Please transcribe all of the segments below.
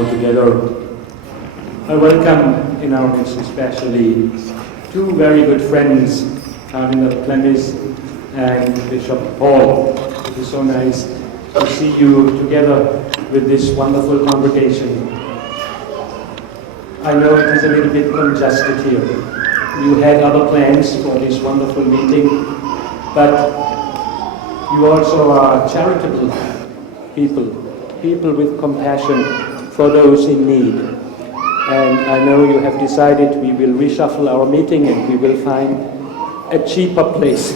all together. I welcome in our midst especially two very good friends, Cardinal Clemens and Bishop Paul. It is so nice to see you together with this wonderful congregation. I know it is a little bit congested here. You had other plans for this wonderful meeting, but you also are charitable people with compassion for those in need. And I know you have decided we will reshuffle our meeting and we will find a cheaper place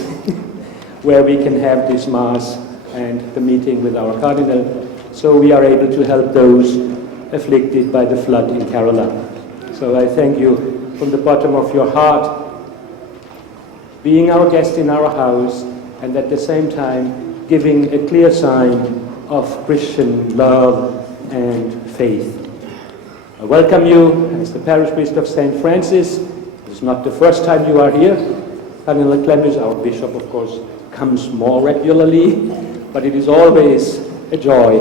where we can have this Mass and the meeting with our Cardinal, so we are able to help those afflicted by the flood in Kerala. So I thank you from the bottom of your heart, being our guest in our house, and at the same time giving a clear sign of Christian love and faith. I welcome you as the parish priest of St. Francis. It's not the first time you are here. Cardinal Clemens, our bishop, of course, comes more regularly, but it is always a joy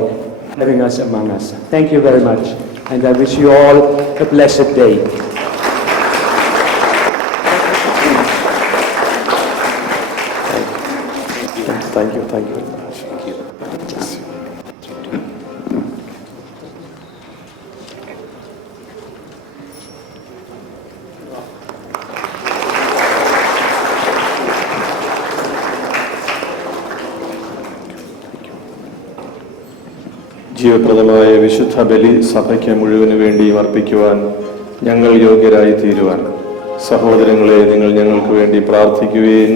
having us among us. Thank you very much, and I wish you all a blessed day. Thank you very much. Thank you. ജീവപ്രദമായ വിശുദ്ധ ബലി സഭയ്ക്ക് മുഴുവന് വേണ്ടിയും അർപ്പിക്കുവാൻ ഞങ്ങൾ യോഗ്യരായി തീരുവാൻ സഹോദരങ്ങളെ നിങ്ങൾ ഞങ്ങൾക്ക് വേണ്ടി പ്രാർത്ഥിക്കുവേൻ.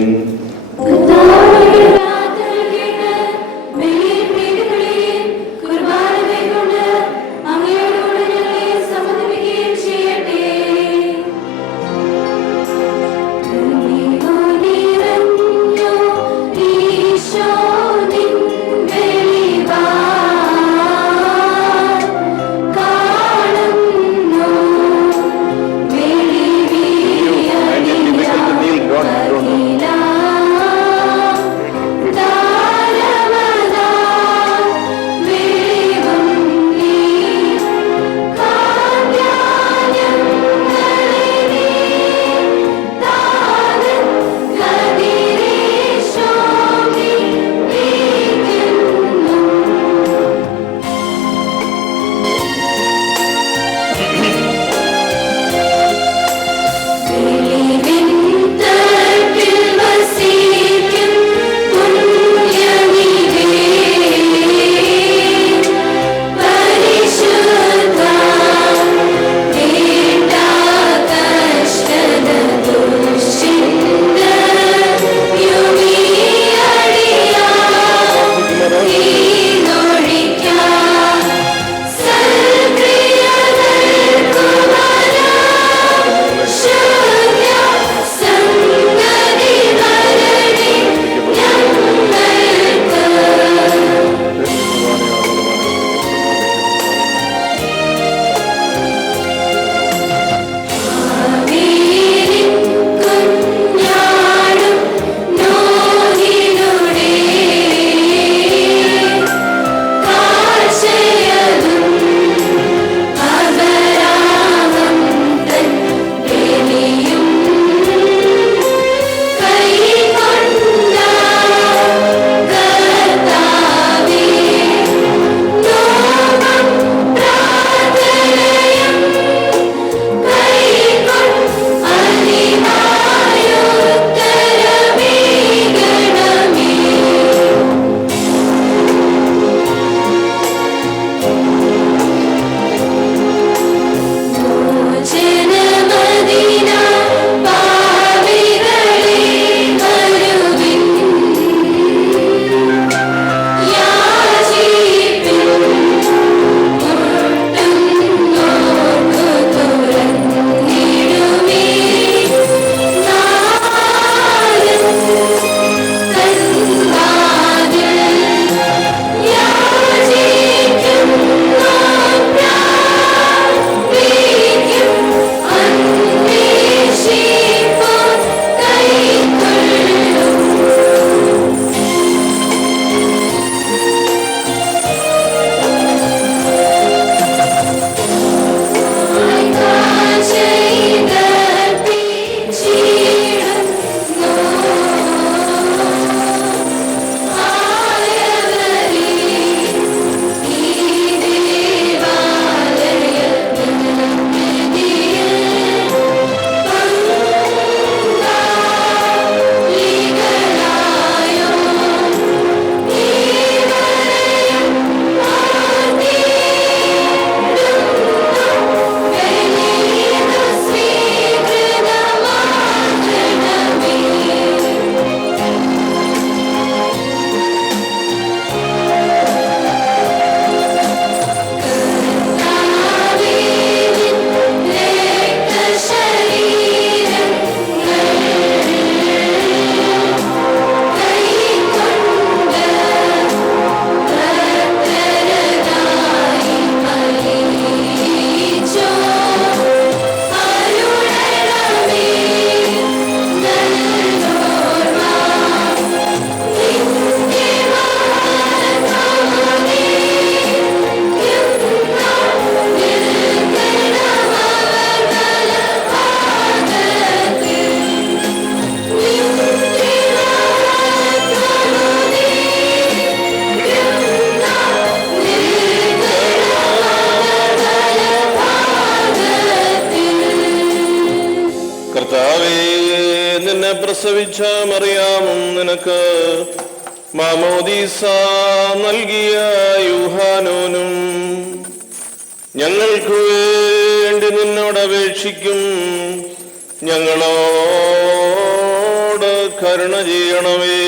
പ്രസവിച്ച മറിയാമും നിനക്ക് മാമോദീസ നൽകിയ യൂഹാനോനും ഞങ്ങൾക്ക് വേണ്ടി നിന്നോട് അപേക്ഷിക്കും. ഞങ്ങളോട് കരുണ ചെയ്യണമേ.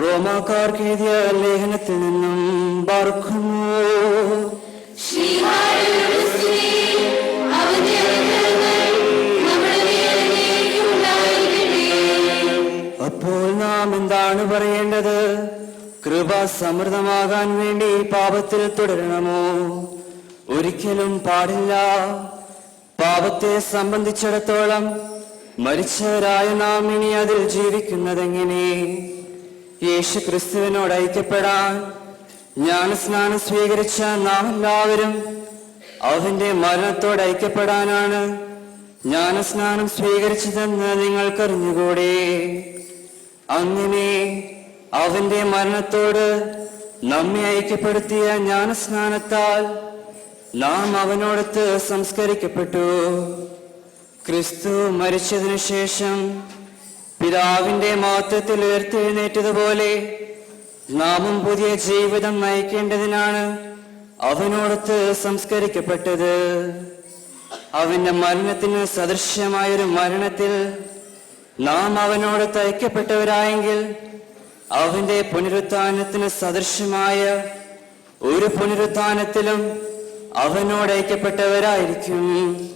റോമാക്കാർക്ക് എഴുതിയ ലേഖനത്തിൽ നിന്നും ബാർക്കുന്നു. അപ്പോൾ നാം എന്താണ് കൃപ സമൃദ്ധമാകാൻ വേണ്ടി പാപത്തിൽ തുടരണമോ? ഒരിക്കലും പാടില്ല. പാപത്തെ സംബന്ധിച്ചിടത്തോളം മരിച്ചവരായ നാം ഇനി അതിൽ ജീവിക്കുന്നതെങ്ങനെ? യേശു ക്രിസ്തുവിനോട് ഐക്യപ്പെടാൻ ജ്ഞാനസ്നാനം സ്വീകരിച്ച നാം എല്ലാവരും അവന്റെ മരണത്തോട് ഐക്യപ്പെടാനാണ് ജ്ഞാനസ്നാനം സ്വീകരിച്ചതെന്ന് നിങ്ങൾക്കറിഞ്ഞുകൂടെ? അങ്ങനെ അവന്റെ മരണത്തോട് നമ്മെ ഐക്യപ്പെടുത്തിയ ജ്ഞാനസ്നാനത്താൽ നാം അവനോടൊത്ത് സംസ്കരിക്കപ്പെട്ടു. ക്രിസ്തു മരിച്ചതിനു ശേഷം പിതാവിന്റെ മഹത്വത്തിൽ ഉയർത്തെഴുന്നേറ്റതുപോലെ നാമും പുതിയ ജീവിതം നയിക്കേണ്ടതിനാണ് അവനോടൊത്ത് സംസ്കരിക്കപ്പെട്ടത്. അവന്റെ മരണത്തിന് സദൃശ്യമായൊരു മരണത്തിൽ നാം അവനോടൊത്ത് ഐക്യപ്പെട്ടവരായെങ്കിൽ അവന്റെ പുനരുത്ഥാനത്തിന് സദൃശ്യമായ ഒരു പുനരുത്ഥാനത്തിലും അവനോട് ഐക്യപ്പെട്ടവരായിരിക്കും.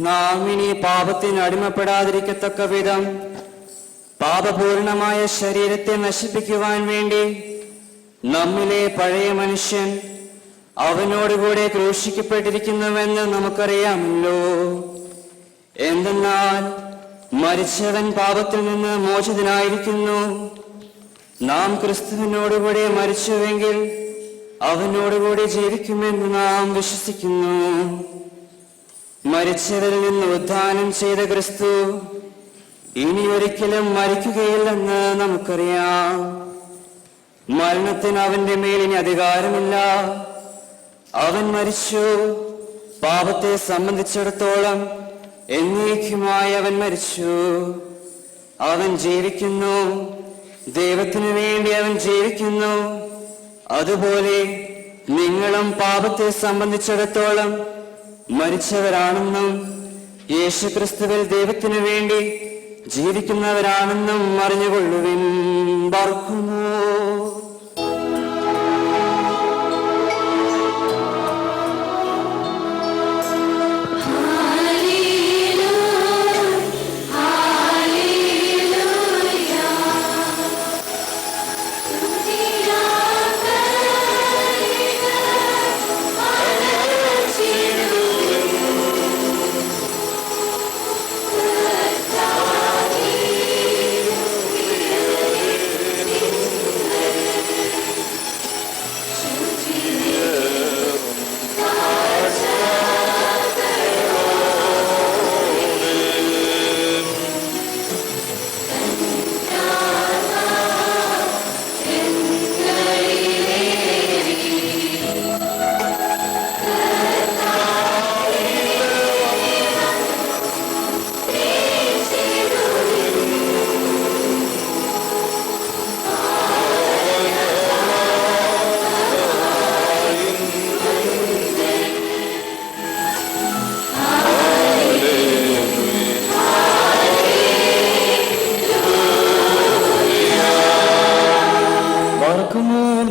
നാം ഇനി പാപത്തിന് അടിമപ്പെടാതിരിക്കത്തക്ക വിധം പാപപൂർണമായ ശരീരത്തെ നശിപ്പിക്കുവാൻ വേണ്ടി നമ്മിലെ പഴയ മനുഷ്യൻ അവനോടുകൂടെ ക്രൂശിക്കപ്പെട്ടിരിക്കുന്നുവെന്ന് നമുക്കറിയാമല്ലോ. എന്തെന്നാൽ മരിച്ചവൻ പാപത്തിൽ നിന്ന് മോചിതനായിരിക്കുന്നു. നാം ക്രിസ്തുവിനോടുകൂടെ മരിച്ചുവെങ്കിൽ അവനോടുകൂടി ജീവിക്കുമെന്ന് നാം വിശ്വസിക്കുന്നു. മരിച്ചവരിൽ നിന്ന് ഉദ്ധാനം ചെയ്ത ക്രിസ്തു ഇനി ഒരിക്കലും മരിക്കുകയില്ലെന്ന് നമുക്കറിയാം. മരണത്തിന് അവന്റെ മേലിന് അധികാരമില്ല. അവൻ മരിച്ചു. പാപത്തെ സംബന്ധിച്ചിടത്തോളം എന്നേക്കുമായി അവൻ മരിച്ചു. അവൻ ജീവിക്കുന്നു. ദൈവത്തിനു വേണ്ടി അവൻ ജീവിക്കുന്നു. അതുപോലെ നിങ്ങളും പാപത്തെ സംബന്ധിച്ചിടത്തോളം മരിച്ചവരാണെന്നും യേശുക്രിസ്തുവിൽ ദൈവത്തിനു വേണ്ടി ജീവിക്കുന്നവരാണെന്നും അറിഞ്ഞുകൊള്ളുവിൻ. ബാർക്കുമോ.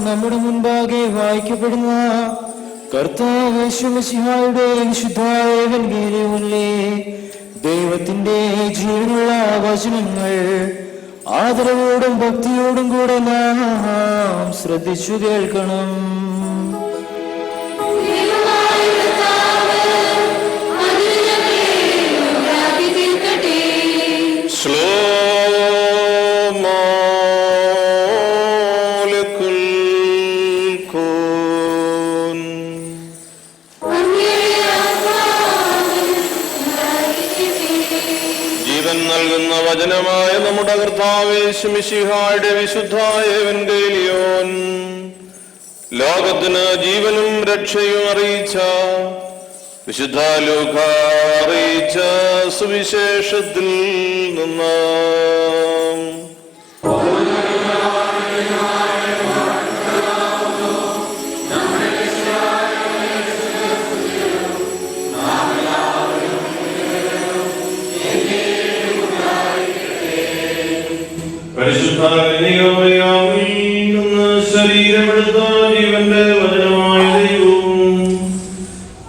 നമ്മുടെ മുൻപാകെ വായിക്കപ്പെടുന്ന കർത്താവ് യേശുമിശിഹായുടെ വിശുദ്ധായ എവൻഗേലിയോനിലെ ദൈവത്തിന്റെ ജീവനുള്ള വചനങ്ങൾ ആദരവോടും ഭക്തിയോടും കൂടെ നാം ശ്രദ്ധിച്ചു കേൾക്കണം. നൽകുന്ന വചനമായ നമ്മുടെ കർത്താവ് യേശുമിശിഹായുടെ വിശുദ്ധായ എവൻഗേലിയോൻ ലോകത്തിന് ജീവനും രക്ഷയും അറിയിച്ച വിശുദ്ധ ലൂക്കാ അറിയിച്ച സുവിശേഷത്തിൽ നിന്ന് ശരീരമെടുത്ത ജീവന്റെ വചനമായ ദൈവവും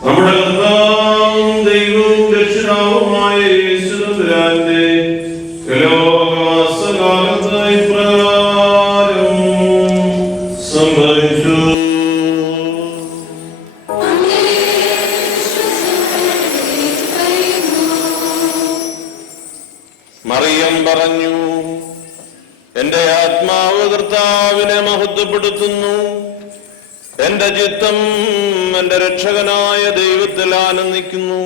നമ്മുടെ കർത്താവും ദൈവവും രക്ഷിതാവുമായ യേശുദാന്റെ ലോകവാസകാലത്തായി പ്രകാരം ഏറ്റു. മറിയം പറഞ്ഞു, എന്റെ ആത്മാവ് കർത്താവിനെ മഹത്വപ്പെടുത്തുന്നു, എന്റെ ചിത്തം എന്റെ രക്ഷകനായ ദൈവത്തിൽ ആനന്ദിക്കുന്നു.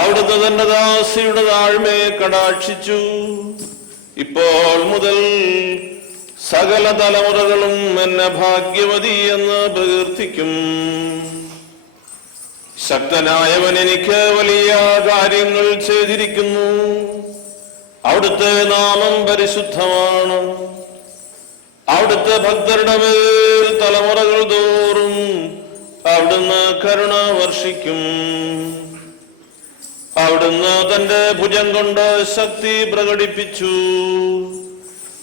അവിടുന്ന് തന്റെ ദാസിയുടെ താഴ്മയെ കടാക്ഷിച്ചു. ഇപ്പോൾ മുതൽ സകല തലമുറകളും എന്നെ ഭാഗ്യവതി എന്ന് പ്രകീർത്തിക്കും. ശക്തനായവൻ എനിക്ക് വലിയ കാര്യങ്ങൾ ചെയ്തിരിക്കുന്നു. അവിടുത്തെ നാമം പരിശുദ്ധമാണ്. അവിടുത്തെ ഭക്തരുടെ മേൽ തലമുറകൾ തോറും അവിടുന്ന് കരുണ വർഷിക്കും. അവിടുന്ന് തന്റെ ഭുജം കൊണ്ട് ശക്തി പ്രകടിപ്പിച്ചു.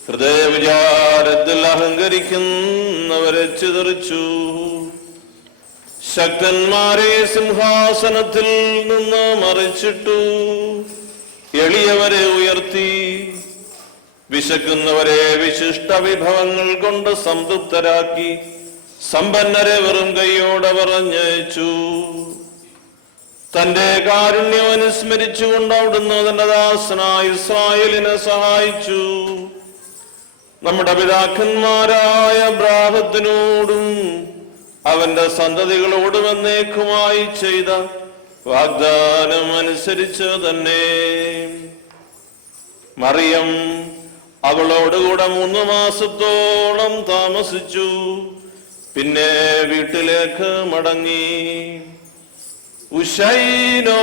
ഹൃദയവിചാരത്തിൽ അഹങ്കരിക്കുന്നവരെ ചിതറിച്ചു. ശക്തന്മാരെ സിംഹാസനത്തിൽ നിന്ന് മറിച്ചിട്ടു. എളിയവരെ ഉയർത്തി. വിശക്കുന്നവരെ വിശിഷ്ട വിഭവങ്ങൾ കൊണ്ട് സംതൃപ്തരാക്കി. സമ്പന്നരെ വെറും കൈയോടെ പറഞ്ഞയച്ചു. തന്റെ കാരുണ്യം അനുസ്മരിച്ചുകൊണ്ട് അവിടുന്ന് തന്റെ ദാസനായ ഇസ്രായേലിനെ സഹായിച്ചു. നമ്മുടെ പിതാക്കന്മാരായ അബ്രാഹത്തിനോടും അവന്റെ സന്തതികളോടും എന്നേക്കുമായി ചെയ്ത വാഗ്ദാനം അനുസരിച്ച് തന്നെ. മറിയം അവളോടുകൂടെ 3 മാസത്തോളം താമസിച്ചു. പിന്നെ വീട്ടിലേക്ക് മടങ്ങി. ഉശൈനോ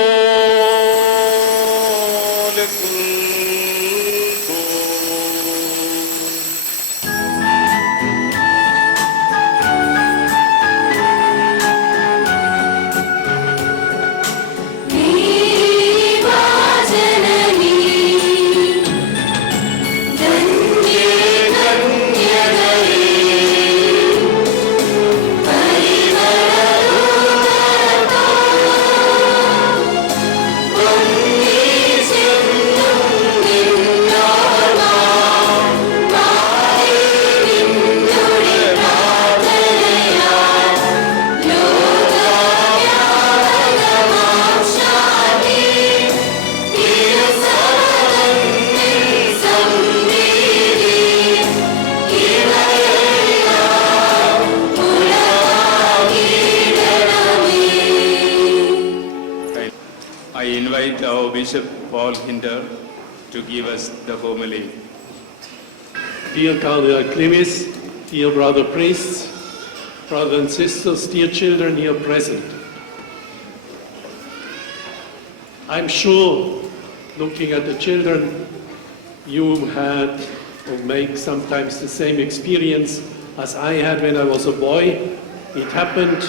Bishop Paul Hinder to give us the homily. Dear Cardinal Klimis, dear brother priests, brothers and sisters, dear children here present. I'm sure, looking at the children, you had or make sometimes the same experience as I had when I was a boy. It happened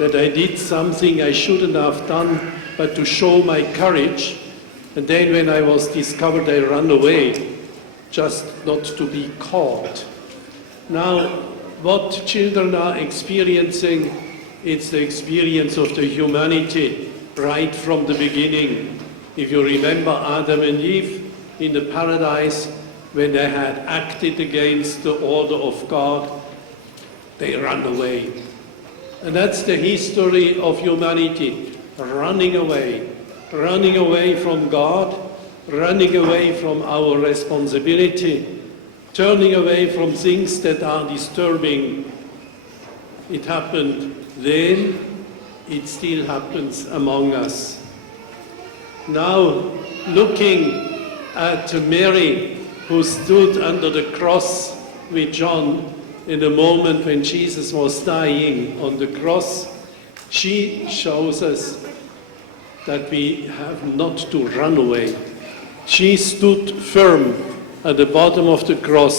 that I did something I shouldn't have done, but to show my courage. And then when I was discovered, I ran away, just not to be caught. Now, what children are experiencing, it's the experience of the humanity right from the beginning. If you remember Adam and Eve in the paradise, when they had acted against the order of God, they ran away. And that's the history of humanity, running away from God, running away from our responsibility, turning away from things that are disturbing. It happened then, it still happens among us. Now, looking at Mary, who stood under the cross with John in the moment when Jesus was dying on the cross, she shows us that we have not to run away. She stood firm at the bottom of the cross,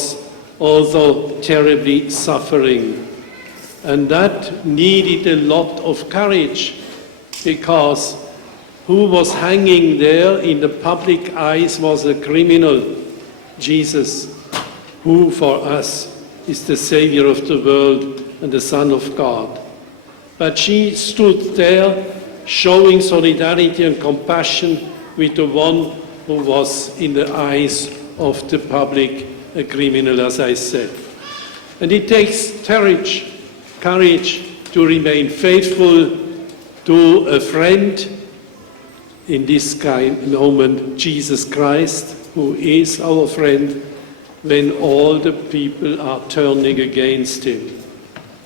although terribly suffering. And that needed a lot of courage, because who was hanging there in the public eyes was a criminal, Jesus, who for us is the Savior of the world and the Son of God. But she stood there showing solidarity and compassion with the one who was in the eyes of the public a criminal, as I said. And it takes courage to remain faithful to a friend, in this kind moment, Jesus Christ, who is our friend, when all the people are turning against him.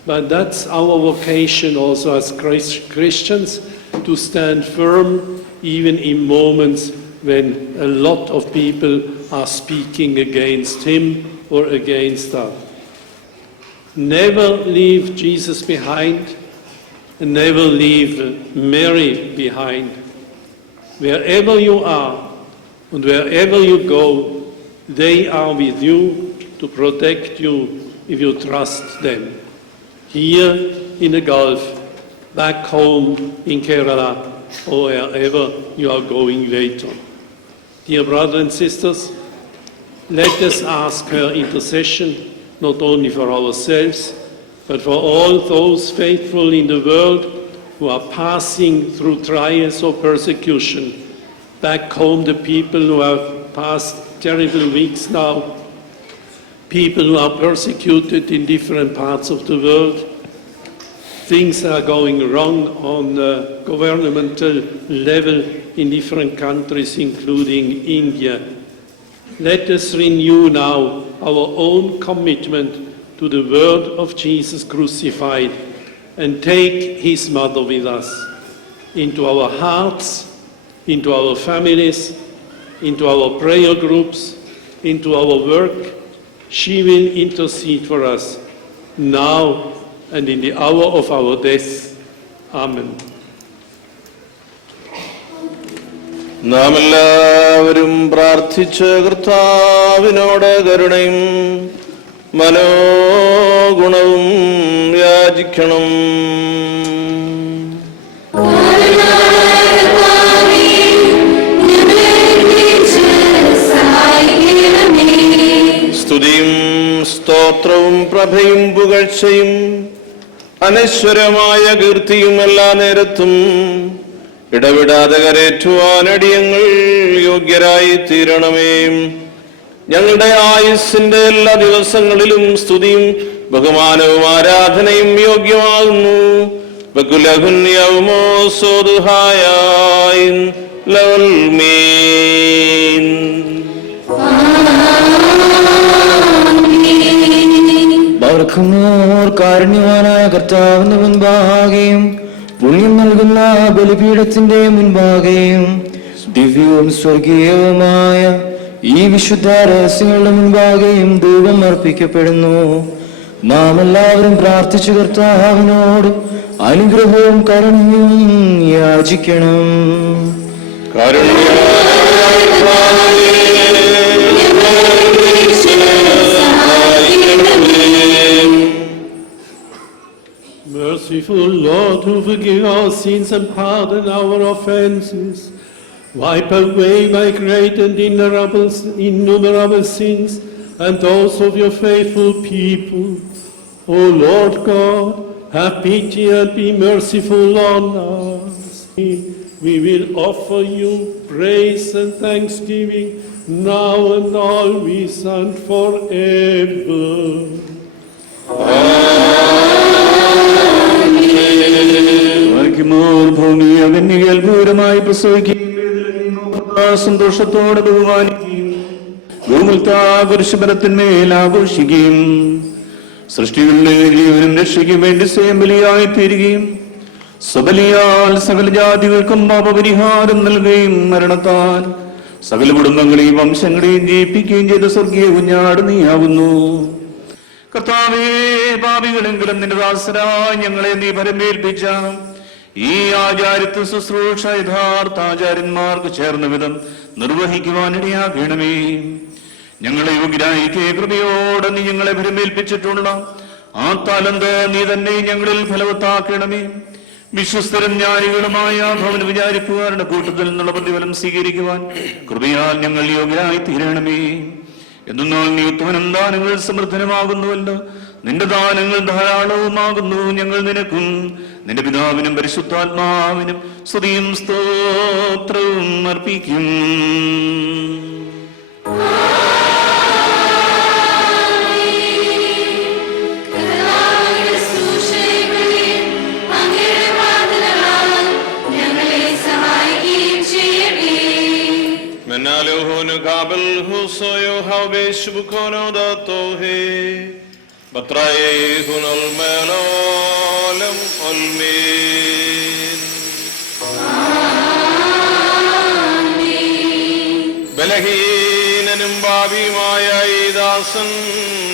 But that's our vocation also as Christians, to stand firm even in moments when a lot of people are speaking against him or against us. Never leave Jesus behind, and never leave Mary behind. Wherever you are and wherever you go, they are with you to protect you if you trust them. Here in the Gulf, back home in Kerala, or wherever you are going later. Dear brothers and sisters, let us ask her intercession, not only for ourselves, but for all those faithful in the world who are passing through trials or persecution. Back home, the people who have passed terrible weeks now, people who are persecuted in different parts of the world. Things are going wrong on a governmental level in different countries, including India. Let us renew now our own commitment to the word of Jesus crucified and take his mother with us into our hearts, into our families, into our prayer groups, into our work. She will intercede for us now and in the hour of our death. Amen. നാം എല്ലാവരും പ്രാർത്ഥിച്ച് കർത്താവിനോട് കരുണയും മനോഗുണവും യാചിക്കണം. സ്തുതിയും സ്തോത്രവും പ്രഭയും പുകഴ്ചയും അനശ്വരമായ കീർത്തിയും എല്ലാ നേരത്തും ഇടവിടാതെ കരേറ്റുവാൻ അടിയങ്ങൾ യോഗ്യരായി തീരണമേ. ഞങ്ങളുടെ ആയുസ്സിന്റെ എല്ലാ ദിവസങ്ങളിലും സ്തുതിയും ബഹുമാനവും ആരാധനയും യോഗ്യമാകുന്നു. കാരുണ്യവാനായ കർത്താവിന്റെ മുൻപാകെയും പുണ്യം നൽകുന്ന ബലിപീഠത്തിന്റെ മുൻപാകെയും ദിവ്യവും സ്വർഗീയവുമായ ഈ വിശുദ്ധ രഹസ്യങ്ങളുടെ മുൻപാകെയും ധൂപം അർപ്പിക്കപ്പെടുന്നു. നാം എല്ലാവരും പ്രാർത്ഥിച്ചു കർത്താവിനോട് അനുഗ്രഹവും കരുണയും യാചിക്കണം. Merciful Lord, who forgive our sins and pardon our offenses, wipe away my great and innumerable sins and those of your faithful people. O Lord God, have pity and be merciful on us. We will offer you praise and thanksgiving now and always and forever. ഭൂമിയെ അകന്യകൽപൂരമായി പ്രസവിക്കുകയും സന്തോഷത്തോടെ ബഹുമാനിക്കുകയും ഗോകുൽത്താപുരുഷപരത്തിന്മേൽ ആഘോഷിക്കുകയും സൃഷ്ടികളുടെ ജീവനും രക്ഷയ്ക്കും വേണ്ടി സ്വയം ബലിയായി തീരുകയും സ്വബലിയാൽ സകല ജാതികൾക്കും പാപപരിഹാരം നൽകുകയും മരണത്താൽ സകല കുടുംബങ്ങളെയും വംശങ്ങളെയും ജയിപ്പിക്കുകയും ചെയ്ത സ്വർഗീയ കുഞ്ഞാട് നീയാവുന്നു. കർത്താവേ, പാപികളെങ്കിലും നിന്റെ ദാസരായി ഞങ്ങളെ നീ ഭരമേൽപ്പിച്ച ഈ ആചാര്യത്വ ശുശ്രൂഷ യഥാർത്ഥ ആചാര്യന്മാർക്ക് ചേർന്ന വിധം നിർവഹിക്കുവാനിടയാകണമേ. ഞങ്ങളെ യോഗ്യരായി കൃപയോടെ നീ ഞങ്ങളെ ഭരമേൽപ്പിച്ചിട്ടുള്ള ആ താലന്ത് നീ തന്നെ ഞങ്ങളിൽ ഫലവത്താക്കണമേ. വിശ്വസ്തരും ജ്ഞാനികളുമായ ഭവന വിചാരിപ്പുകാരുടെ കൂട്ടത്തിൽ നിന്നുള്ള പ്രതിഫലം സ്വീകരിക്കുവാൻ കൃപയാൽ ഞങ്ങൾ യോഗ്യരായി തീരണമേ. എന്നാൽ നീ ഉത്തമനും ദാനങ്ങൾ സമൃദ്ധനമാകുന്നുവല്ലോ. നിന്റെ ദാനങ്ങൾ ധാരാളവുമാകുന്നു. ഞങ്ങൾ നിനക്കും നിന്റെ പിതാവിനും പരിശുദ്ധാത്മാവിനും സ്തുതിയും സ്തോത്രവും അർപ്പിക്കും. beshubukono da tohe. Batrae hunal melolam olmin. ബലഹീനനും ഭാവിയുമായ ഈ ദാസൻ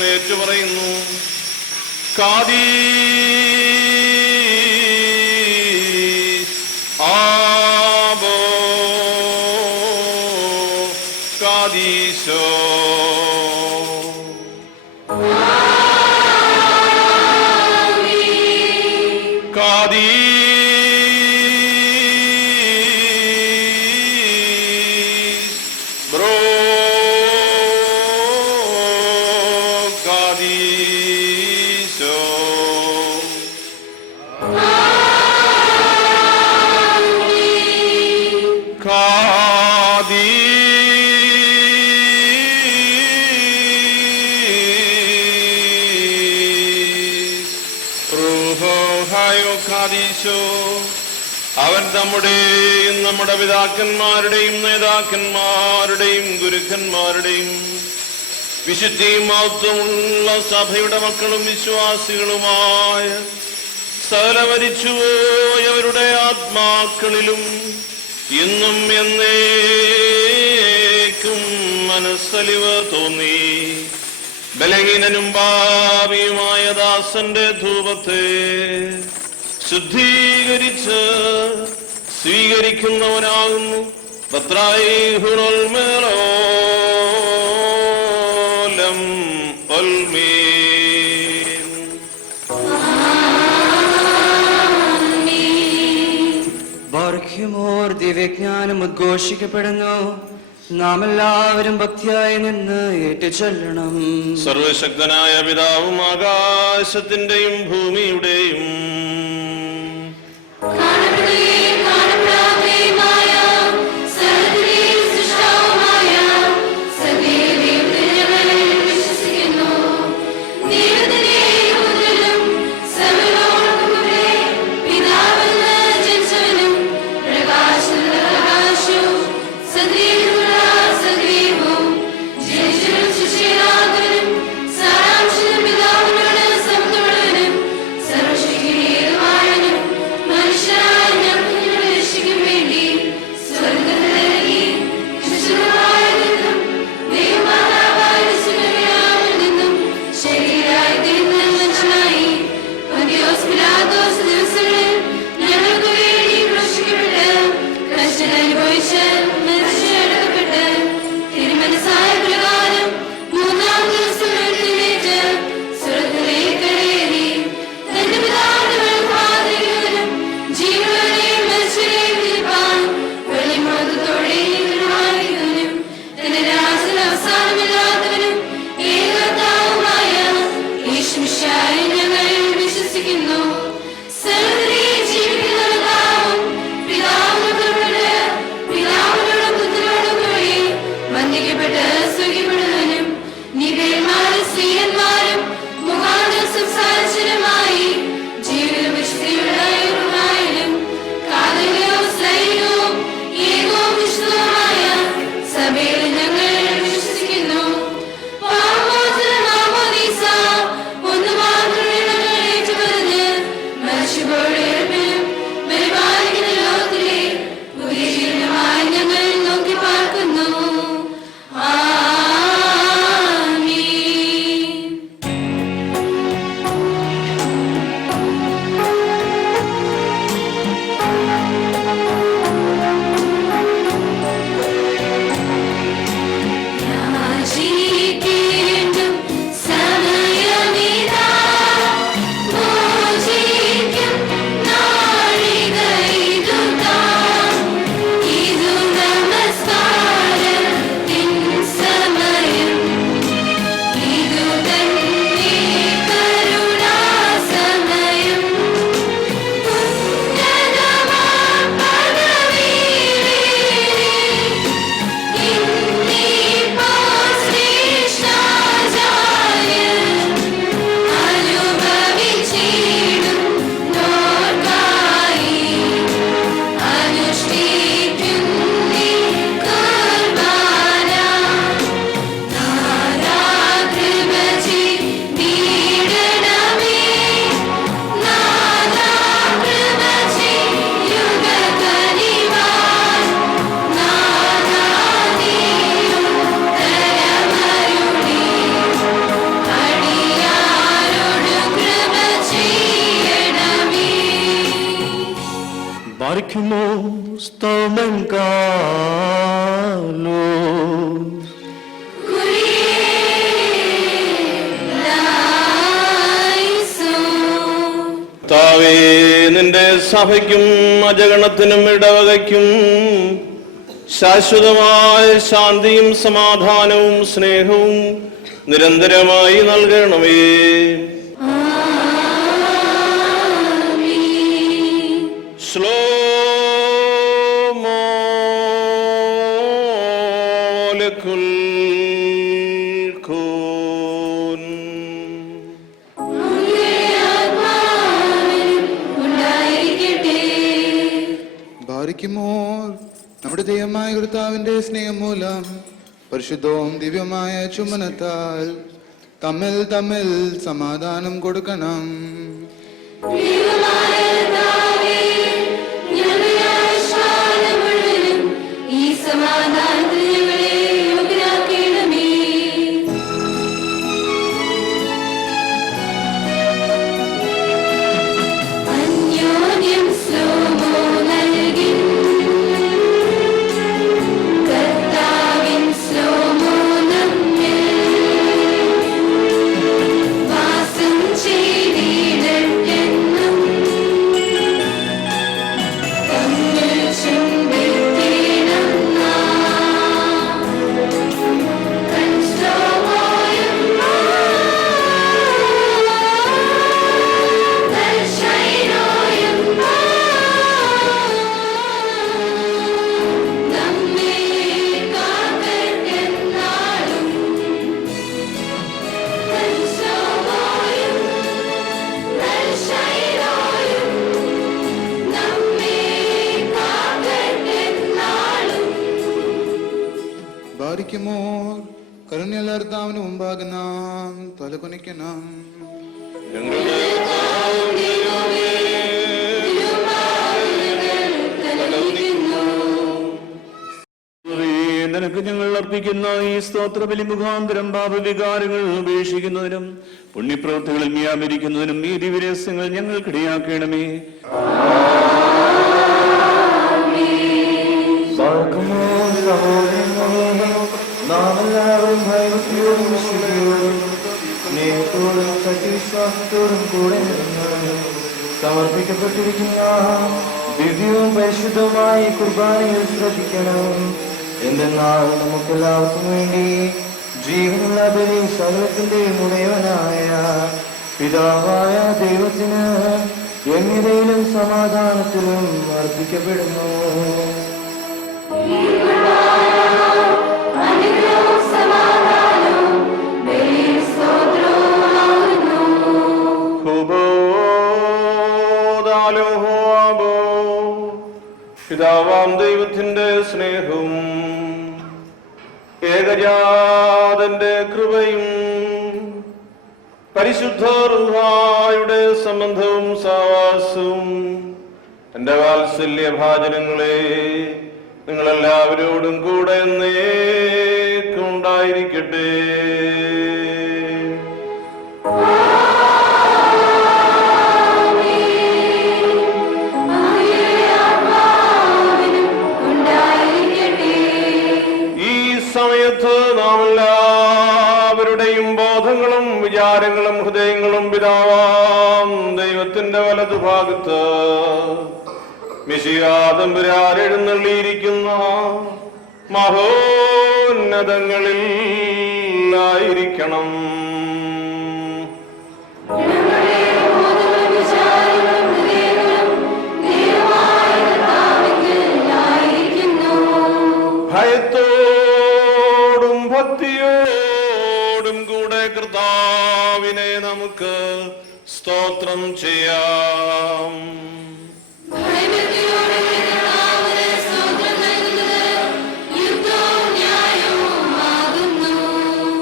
ഏറ്റുപറയുന്നു. ആബോ കാദീശോ. അവൻ നമ്മുടെ പിതാക്കന്മാരുടെയും നേതാക്കന്മാരുടെയും ഗുരുക്കന്മാരുടെയും വിശുദ്ധിയും മഹത്വമുള്ള സഭയുടെ മക്കളും വിശ്വാസികളുമായ സകല മരിച്ചുപോയവരുടെ ആത്മാക്കളിലും ഇന്നും എന്നേക്കും മനസ്സലിവ് തോന്നി. ബലഹീനനും ഭാവിയുമായ ദാസന്റെ ധൂപത്തെ ശുദ്ധീകരിച്ച് സ്വീകരിക്കുന്നവനാകുന്നു. ബാർഖ്യമോർ ദിവ്യജ്ഞാനം ഉദ്ഘോഷിക്കപ്പെടുന്നു. നാം എല്ലാവരും ഭക്തിയായി നിന്ന് ഏറ്റുചൊല്ലണം. സർവശക്തനായ പിതാവും ആകാശത്തിന്റെയും ഭൂമിയുടെയും സർവശക്തനായ ബാരിക്കുമോ സ്തോമൻ കാലോ താവേ, നിന്റെ സഭയ്ക്കും അജഗണത്തിനും ഇടവകയ്ക്കും ശാശ്വതമായ ശാന്തിയും സമാധാനവും സ്നേഹവും നിരന്തരമായി നൽകണമേ. ശ്ലോമോലകുൽ കൂൻ. ബാരിക്കുമോർ നമ്മുടെ ദൈവമായ കർത്താവിന്റെ സ്നേഹം മൂലം പരിശുദ്ധവും ദിവ്യമായ ചുമനത്താൽ തമ്മിൽ തമ്മിൽ സമാധാനം കൊടുക്കണം. ബാരിക്കുമോർ കരുണയുള്ള കർത്താവിന് മുമ്പാകെ നാം തലകുനിക്കണം. നിനക്ക് ഞങ്ങൾ അർപ്പിക്കുന്ന ഈ സ്തോത്രബലി മുഖാന്തരം പാപവികാരങ്ങൾ ഉപേക്ഷിക്കുന്നതിനും പുണ്യപ്രവൃത്തികളിൽ വ്യാപരിക്കുന്നതിനും ഈ ദിവ്യരഹസ്യങ്ങൾ ഞങ്ങൾക്കിടയാക്കണമേ. നാമെല്ലാവരും ഭയഭക്തിയോടും വിശുദ്ധിയോടും സ്നേഹത്തോടും സത്യവിശ്വാസത്തോടും കൂടെ സമർപ്പിക്കപ്പെട്ടിരിക്കുന്ന ദിവ്യവും പരിശുദ്ധവുമായ കുർബാനയിൽ ശ്രദ്ധിക്കണം. എന്തെന്നാൽ നമുക്കെല്ലാവർക്കും വേണ്ടി ജീവനുള്ള ബലി സകലത്തിന്റെ ഉടയവനായ പിതാവായ ദൈവത്തിന് യജ്ഞതയിലും സമാധാനത്തിലും അർപ്പിക്കപ്പെടുന്നു. പിതാവാം ദൈവത്തിന്റെ സ്നേഹവും ഏകജാതന്റെ കൃപയും പരിശുദ്ധ റൂഹായുടെ സംബന്ധവും സഹവാസവും എന്റെ വാത്സല്യഭാജനങ്ങളെ നിങ്ങളെല്ലാവരോടും കൂടെ എന്നേക്കും ഉണ്ടായിരിക്കട്ടെ. നാം എല്ലാവരുടെയും ബോധങ്ങളും വിചാരങ്ങളും ഹൃദയങ്ങളും പിതാവാം ദൈവത്തിന്റെ വലതുഭാഗത്ത് മിശിഹാതമ്പുരാൻ എഴുന്നള്ളിയിരിക്കുന്ന മഹോന്നതങ്ങളിൽ ആയിരിക്കണം. ഭയത്തോടും ഭക്തിയോടും കൂടെ കർത്താവിനെ നമുക്ക് സ്തോത്രം ചെയ്യാം.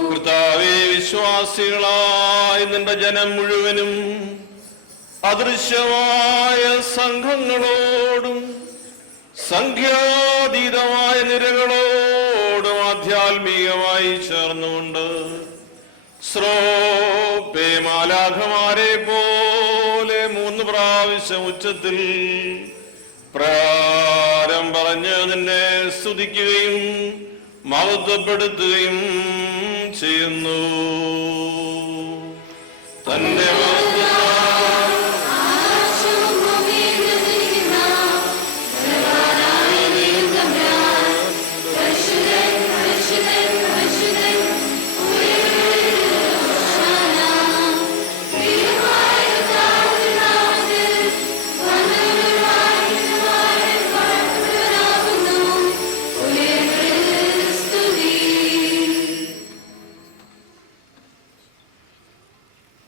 കർത്താവേ, വിശ്വാസികളായ നിന്റെ ജനം മുഴുവനും അദൃശ്യമായ സംഘങ്ങളോടും സംഖ്യാതീതമായ നിരകളോടും ആധ്യാത്മികമായി ചേർന്നുകൊണ്ട് മാലാഖമാരെ പോലെ 3 പ്രാവശ്യം ഉച്ചത്തിൽ പ്രകാരം പറഞ്ഞ് നിന്നെ സ്തുതിക്കുകയും മഹത്വപ്പെടുത്തുകയും ചെയ്യുന്നു. തന്റെ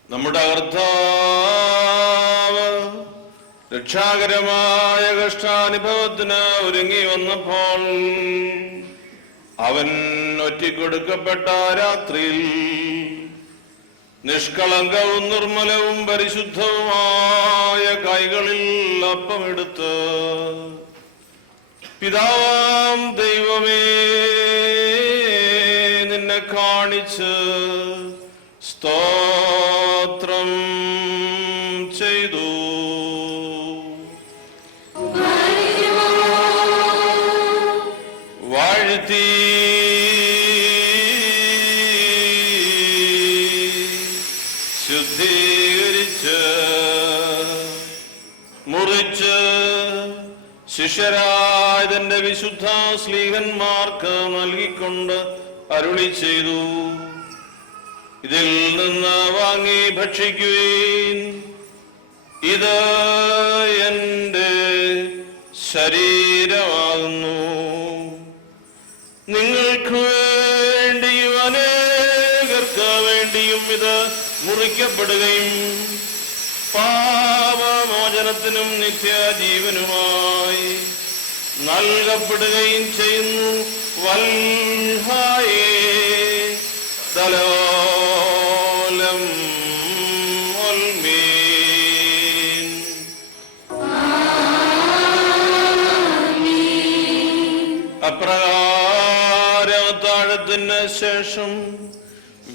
നമ്മുടെ കർത്താവ് രക്ഷാകരമായ കഷ്ടാനുഭവത്തിന് ഒരുങ്ങി വന്നപ്പോൾ അവൻ ഒറ്റിക്കൊടുക്കപ്പെട്ട രാത്രിയിൽ നിഷ്കളങ്കവും നിർമ്മലവും പരിശുദ്ധവുമായ കൈകളിൽ അപ്പമെടുത്ത് പിതാവാം ദൈവമേ നിന്നെ കാണിച്ച് സ്തോത്രം ചെയ്തു. വാഴ്ത്തി ശുദ്ധീകരിച്ച് മുറിച്ച് ശിഷ്യരായ തന്റെ വിശുദ്ധ ശ്ലീഹന്മാർക്ക് നൽകിക്കൊണ്ട് അരുളി ചെയ്തു, ഇതിൽ നിന്ന് വാങ്ങി ഭക്ഷിക്കുവീൻ, ഇത് എന്റെ ശരീരമാകുന്നു. നിങ്ങൾക്ക് വേണ്ടിയും അനേകർക്ക് വേണ്ടിയും ഇത് മുറിക്കപ്പെടുകയും പാപമോചനത്തിനും നിത്യജീവനുമായി നൽകപ്പെടുകയും ചെയ്യുന്നു. വൽഹായേ തലോലം ഒൽമീൻ. അപ്രകാരം അത്താഴത്തിന് ശേഷം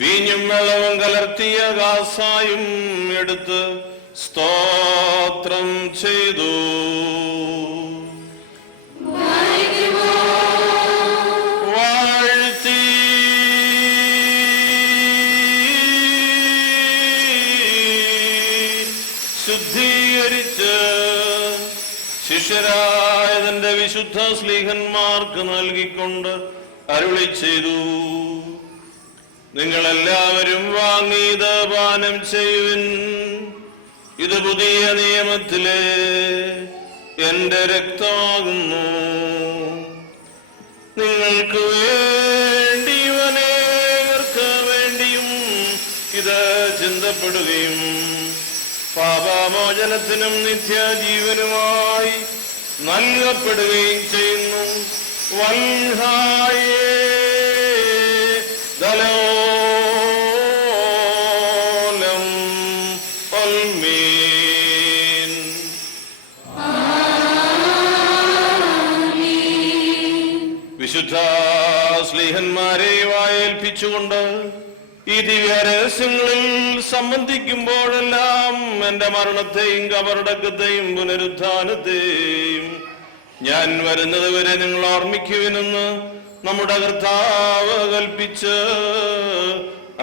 വീഞ്ഞും വെള്ളവും കലർത്തിയ കാസായും എടുത്ത് സ്തോത്രം ചെയ്തു. വാഴ്ത്തി ശുദ്ധീകരിച്ച് ശിഷ്യരായ തന്റെ വിശുദ്ധ ശ്ലീഹന്മാർക്ക് നൽകിക്കൊണ്ട് അരുളി ചെയ്തു, നിങ്ങളെല്ലാവരും വാങ്ങിയത് പാനം ചെയ്യുവിൻ, ഇത് പുതിയ നിയമത്തിലെ എന്റെ രക്തമാകുന്നു. നിങ്ങൾക്ക് വേണ്ടിയും അനേകർക്ക് വേണ്ടിയും ഇത് ചിന്തപ്പെടുകയും പാപമോചനത്തിനും നിത്യജീവനുമായി നൽകപ്പെടുകയും ചെയ്യുന്നു. വൽഹായേ ദലോലം ഒൽമീൻ. വിശുദ്ധ ശ്ലീഹന്മാരെ വായേൽപ്പിച്ചുകൊണ്ട് ഈ ദിവ്യരഹസ്യങ്ങളിൽ സംബന്ധിക്കുമ്പോഴെല്ലാം എന്റെ മരണത്തെയും കബറടക്കത്തെയും പുനരുത്ഥാനത്തെയും ഞാൻ വരുന്നത് വരെ നിങ്ങൾ ഓർമ്മിക്കുവിനെന്ന് നമ്മുടെ കർത്താവ് കൽപ്പിച്ച്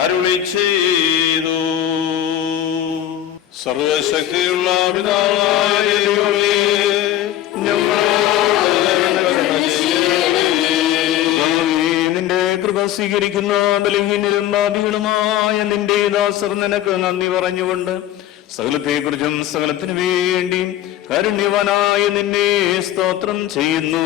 അരുളി ചെയ്തു. സർവശക്തിയുള്ള പിതാവായ ദൈവമേ, നിന്റെ കൃപ സ്വീകരിക്കുന്ന ബലഹീനരും ബാധികളുമായ നിന്റെ ദാസർ നിനക്ക് നന്ദി പറഞ്ഞുകൊണ്ട് സകലത്തെക്കുറിച്ചും സകലത്തിനു വേണ്ടി കാരുണ്യവാനായ നിന്നെ സ്തോത്രം ചെയ്യുന്നു.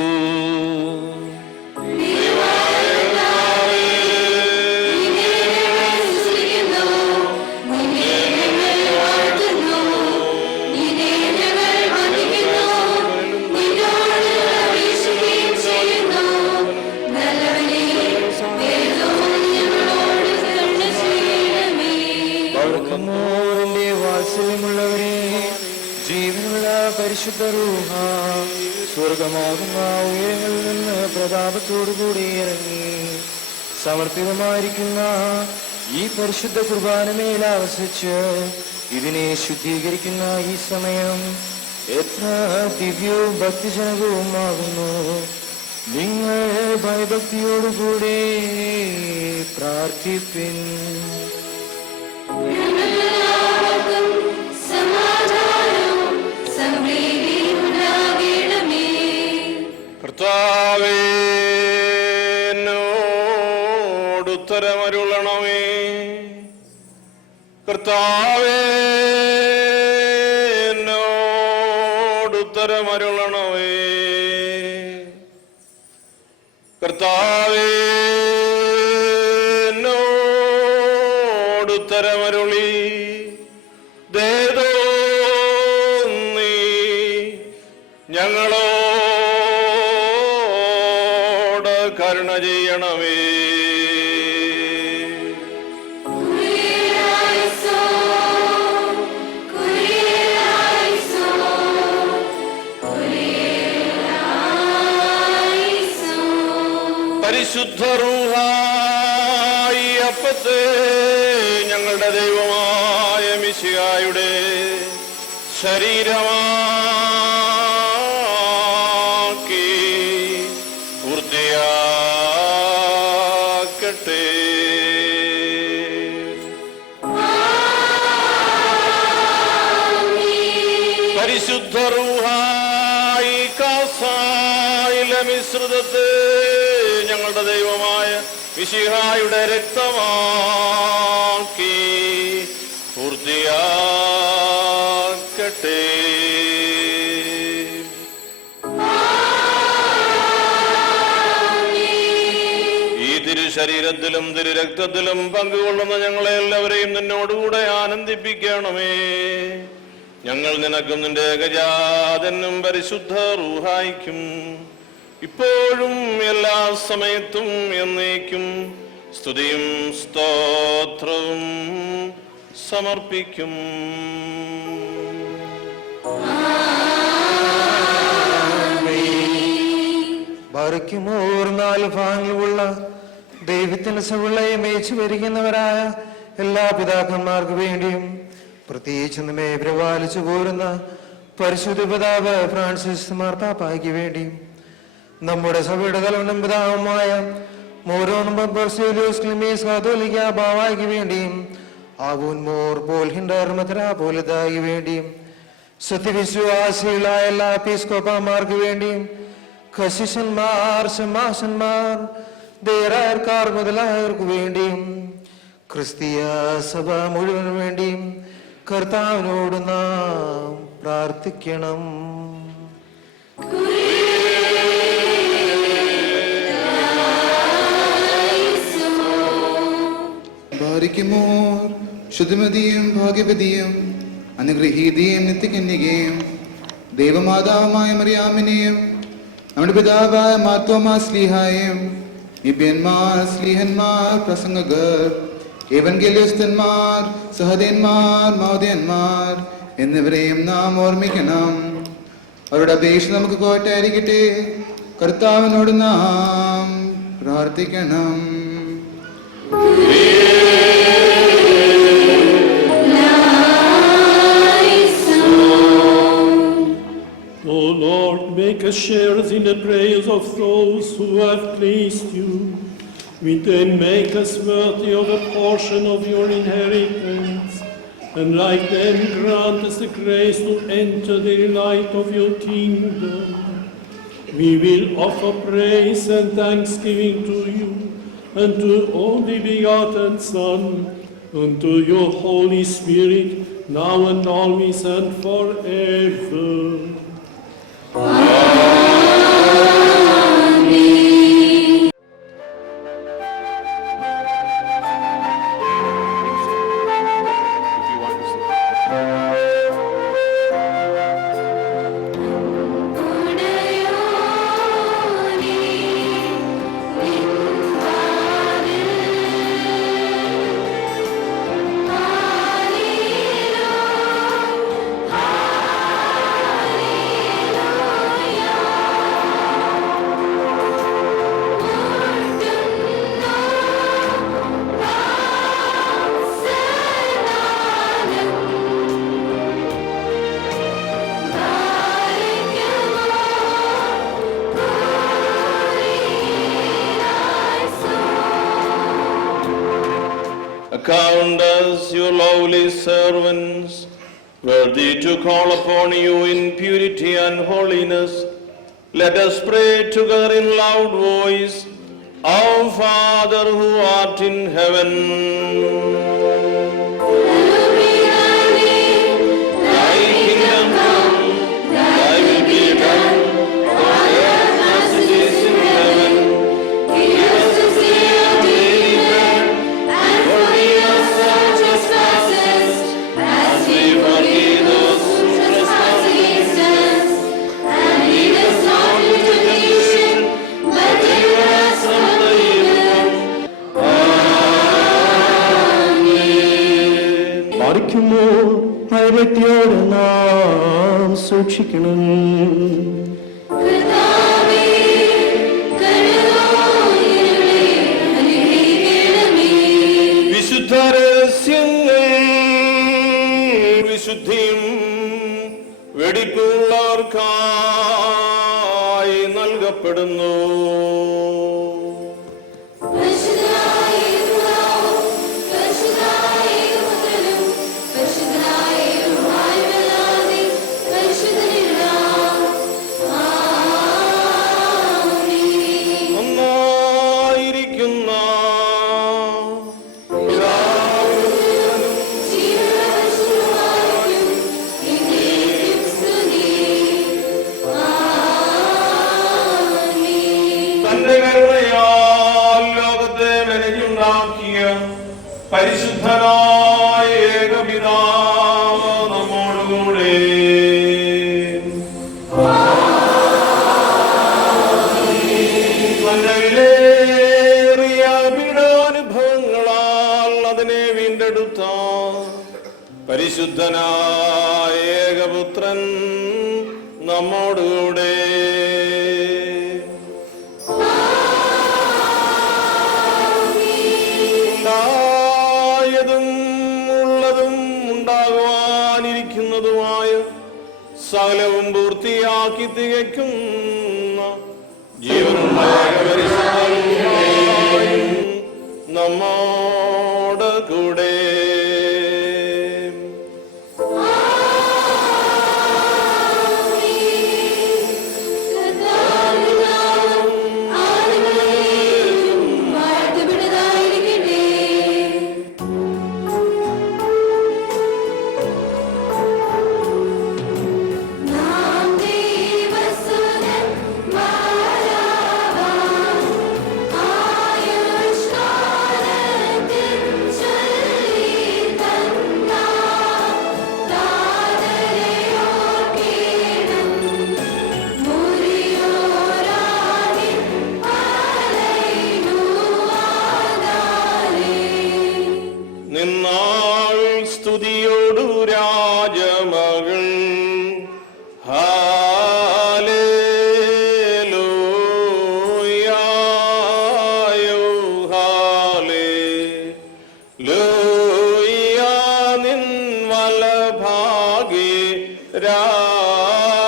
വാത്സല്യമുള്ളവരെ, ജീവനുള്ള പരിശുദ്ധ റൂഹ സ്വർഗമാകുന്ന ഉയരങ്ങളിൽ നിന്ന് പ്രതാപത്തോടുകൂടി ഇറങ്ങി സമർപ്പിതമായിരിക്കുന്ന ഈ പരിശുദ്ധ കുർബാനമേൽ ആവസിച്ച് ഇതിനെ ശുദ്ധീകരിക്കുന്ന ഈ സമയം എത്ര ദിവ്യവും ഭക്തിജനകവുമാകുന്നു. നിങ്ങൾ ഭയഭക്തിയോടുകൂടെ പ്രാർത്ഥിപ്പിൻ. കർത്താവേ, എന്നോടുത്തരമരുളണമേ. കർത്താവേ, എന്നോടുത്തരമരുളണമേ. കർത്താവേ, എന്നോടുത്തരമരുളി ദയതോന്നി ഞങ്ങളോട് കരുണ ചെയ്യണമേ. പരിശുദ്ധ റൂഹായി അപ്പത്തെ ഞങ്ങളുടെ ദൈവമായ മിശിഹായുടെ ശരീരമാക്കി പൂർത്തിയാക്കട്ടെ. പരിശുദ്ധ റൂഹായി കാസായിലെ മിശ്രിതത്തെ ഞങ്ങളുടെ ദൈവമായ മിശിഹായുടെ രക്തമാക്കി പൂർത്തിയാക്കട്ടെ. ഈ തിരുശരീരത്തിലും തിരുരക്തത്തിലും പങ്കുകൊള്ളുന്ന ഞങ്ങളെ എല്ലാവരെയും നിന്നോടുകൂടെ ആനന്ദിപ്പിക്കണമേ. ഞങ്ങൾ നിനക്കും നിന്റെ ഏകജാതനും പരിശുദ്ധ റൂഹായിക്കും ഇപ്പോഴും എല്ലാ സമയത്തും എന്നേക്കും സ്തുതിയും സ്തോത്രവും സമർപ്പിക്കും. ബാറയ്ക്കുമോർ 4 ഭാഗങ്ങളുള്ള ദൈവത്തിന് സഭകളെ മേച്ചു വരിക്കുന്നവരായ എല്ലാ പിതാക്കന്മാർക്ക് വേണ്ടിയും പ്രത്യേകിച്ച് നമ്മെ പരിപാലിച്ചു പോരുന്ന പരിശുദ്ധ പിതാവ് ഫ്രാൻസിസ് മാർപ്പാപ്പായ്ക്ക് വേണ്ടിയും നമ്മുടെ സഭയുടെ തലവനും പിതാവുമായ മോരോൻ ബർസേലിയോസ് ക്ലിമീസ് കാതോലിക്ക ബാവായ്ക്ക് വേണ്ടിയും ആവൂൻ മോർ പോൽഹിൻഡർ മെത്രാപ്പോലിത്തായ്ക്ക് വേണ്ടിയും സത്യവിശ്വാസികളായ എല്ലാ എപ്പിസ്കോപ്പമാർക്ക് വേണ്ടിയും കശിഷന്മാർ ശമാശന്മാർ ദേറായർക്കാർ മുതലായവർക്ക് വേണ്ടിയും ക്രിസ്തീയ സഭ മുഴുവൻ വേണ്ടിയും കർത്താവിനോട് നാം പ്രാർത്ഥിക്കണം. ബാരിക്കുമോർ ശുദ്ധമതിയും ഭാഗ്യവതിയും അനുഗ്രഹീതയും നിത്യകന്യകയും ദൈവമാതാവുമായ മറിയാമിനെയും നമ്മുടെ പിതാവായ മാർത്തോമാ സ്ലീഹായും നിബ്യന്മാർ സ്ലീഹന്മാർ പ്രസംഗകർ ഏവൻഗേലിയസ്തന്മാർ സഹദേന്മാർ മഹോദയന്മാർ എന്നിവരെയും നാം ഓർമ്മിക്കണം. അവരുടെ അപേക്ഷ നമുക്ക് കോട്ടായിരിക്കട്ടെ. കർത്താവിനോട് നാം പ്രാർത്ഥിക്കണം. O Lord, make us sharers in the prayers of those who have pleased you. We then make us worthy of a portion of your inheritance, and like them grant us the grace to enter the light of your kingdom. We will offer praise and thanksgiving to you, and to the only begotten Son, and to your Holy Spirit, now and always and forever. us, your lowly servants, worthy to call upon you in purity and holiness. Let us pray together in loud voice. Our Father who art in heaven, thy kingdom come, thy will be done, on earth as it is in heaven. Give us this day our daily bread, and forgive us our trespasses, as we forgive those who trespass against us. And lead us not into temptation, but deliver us from the evil one. മരിക്കുമോ ഭയഭക്തിയോടെ നാം സൂക്ഷിക്കണം. വിശുദ്ധ രഹസ്യങ്ങൾ വിശുദ്ധിയും വെടിപ്പുള്ളവർക്കായി നൽകപ്പെടുന്നു. ഒന്നായിരിക്കുന്ന തന്റെ കരുണയാൽ ലോകത്തെ മെനഞ്ഞുണ്ടാക്കിയ പരിശുദ്ധനായ ഏകപിതാവ് നമ്മോടുകൂടെ. തന്റെ വിലയേറിയ പീഡാനുഭവങ്ങളാൽ അതിനെ വീണ്ടെടുത്ത പരിശുദ്ധനായ ഏകപുത്രൻ നമ്മോടുകൂടെ. ഉണ്ടായതും ഉള്ളതും ഉണ്ടാകുവാനിരിക്കുന്നതുമായ സകലവും പൂർത്തിയാക്കി തികയ്ക്കുന്ന ജീവനുള്ള ഏകപരിശുദ്ധനായും നമ്മോട് കൂടെ. നിന്നാൾ സ്തുതിയോടു രാജമകൾ ഹാലേലൂയായോ ഹാലേലൂയ. നിൻ വലഭാഗി രാജഭാമിനിയും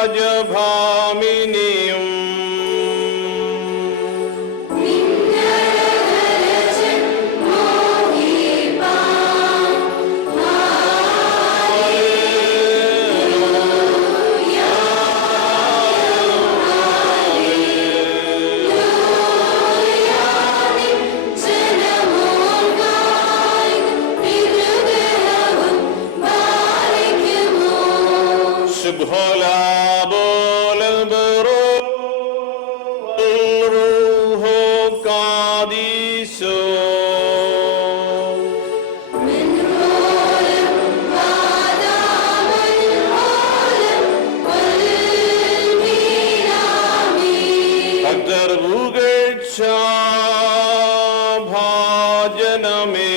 ഭാജനമേ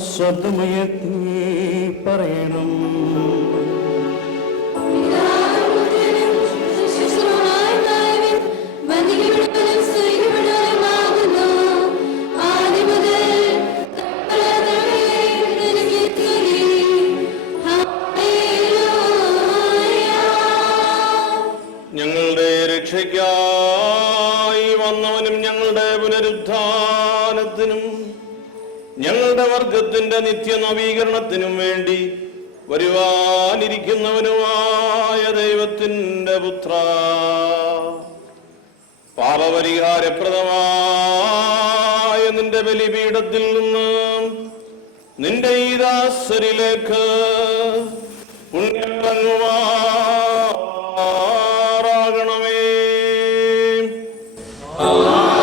ശബ്ദമുയർത്തി പറയണം. ഞങ്ങളുടെ രക്ഷയ്ക്കായി വന്നവനും ഞങ്ങളുടെ പുനരുദ്ധാനത്തിനും ഞങ്ങളുടെ വർഗത്തിന്റെ നിത്യനവീകരണത്തിനും വേണ്ടി വരുവാനിരിക്കുന്നവനുമായ ദൈവത്തിന്റെ പുത്ര, പാപപരിഹാരപ്രദമായ നിന്റെ ബലിപീഠത്തിൽ നിന്ന് നിന്റെ ഈ ദാസരിലേക്ക് പുണ്യമാറാകണമേ. ും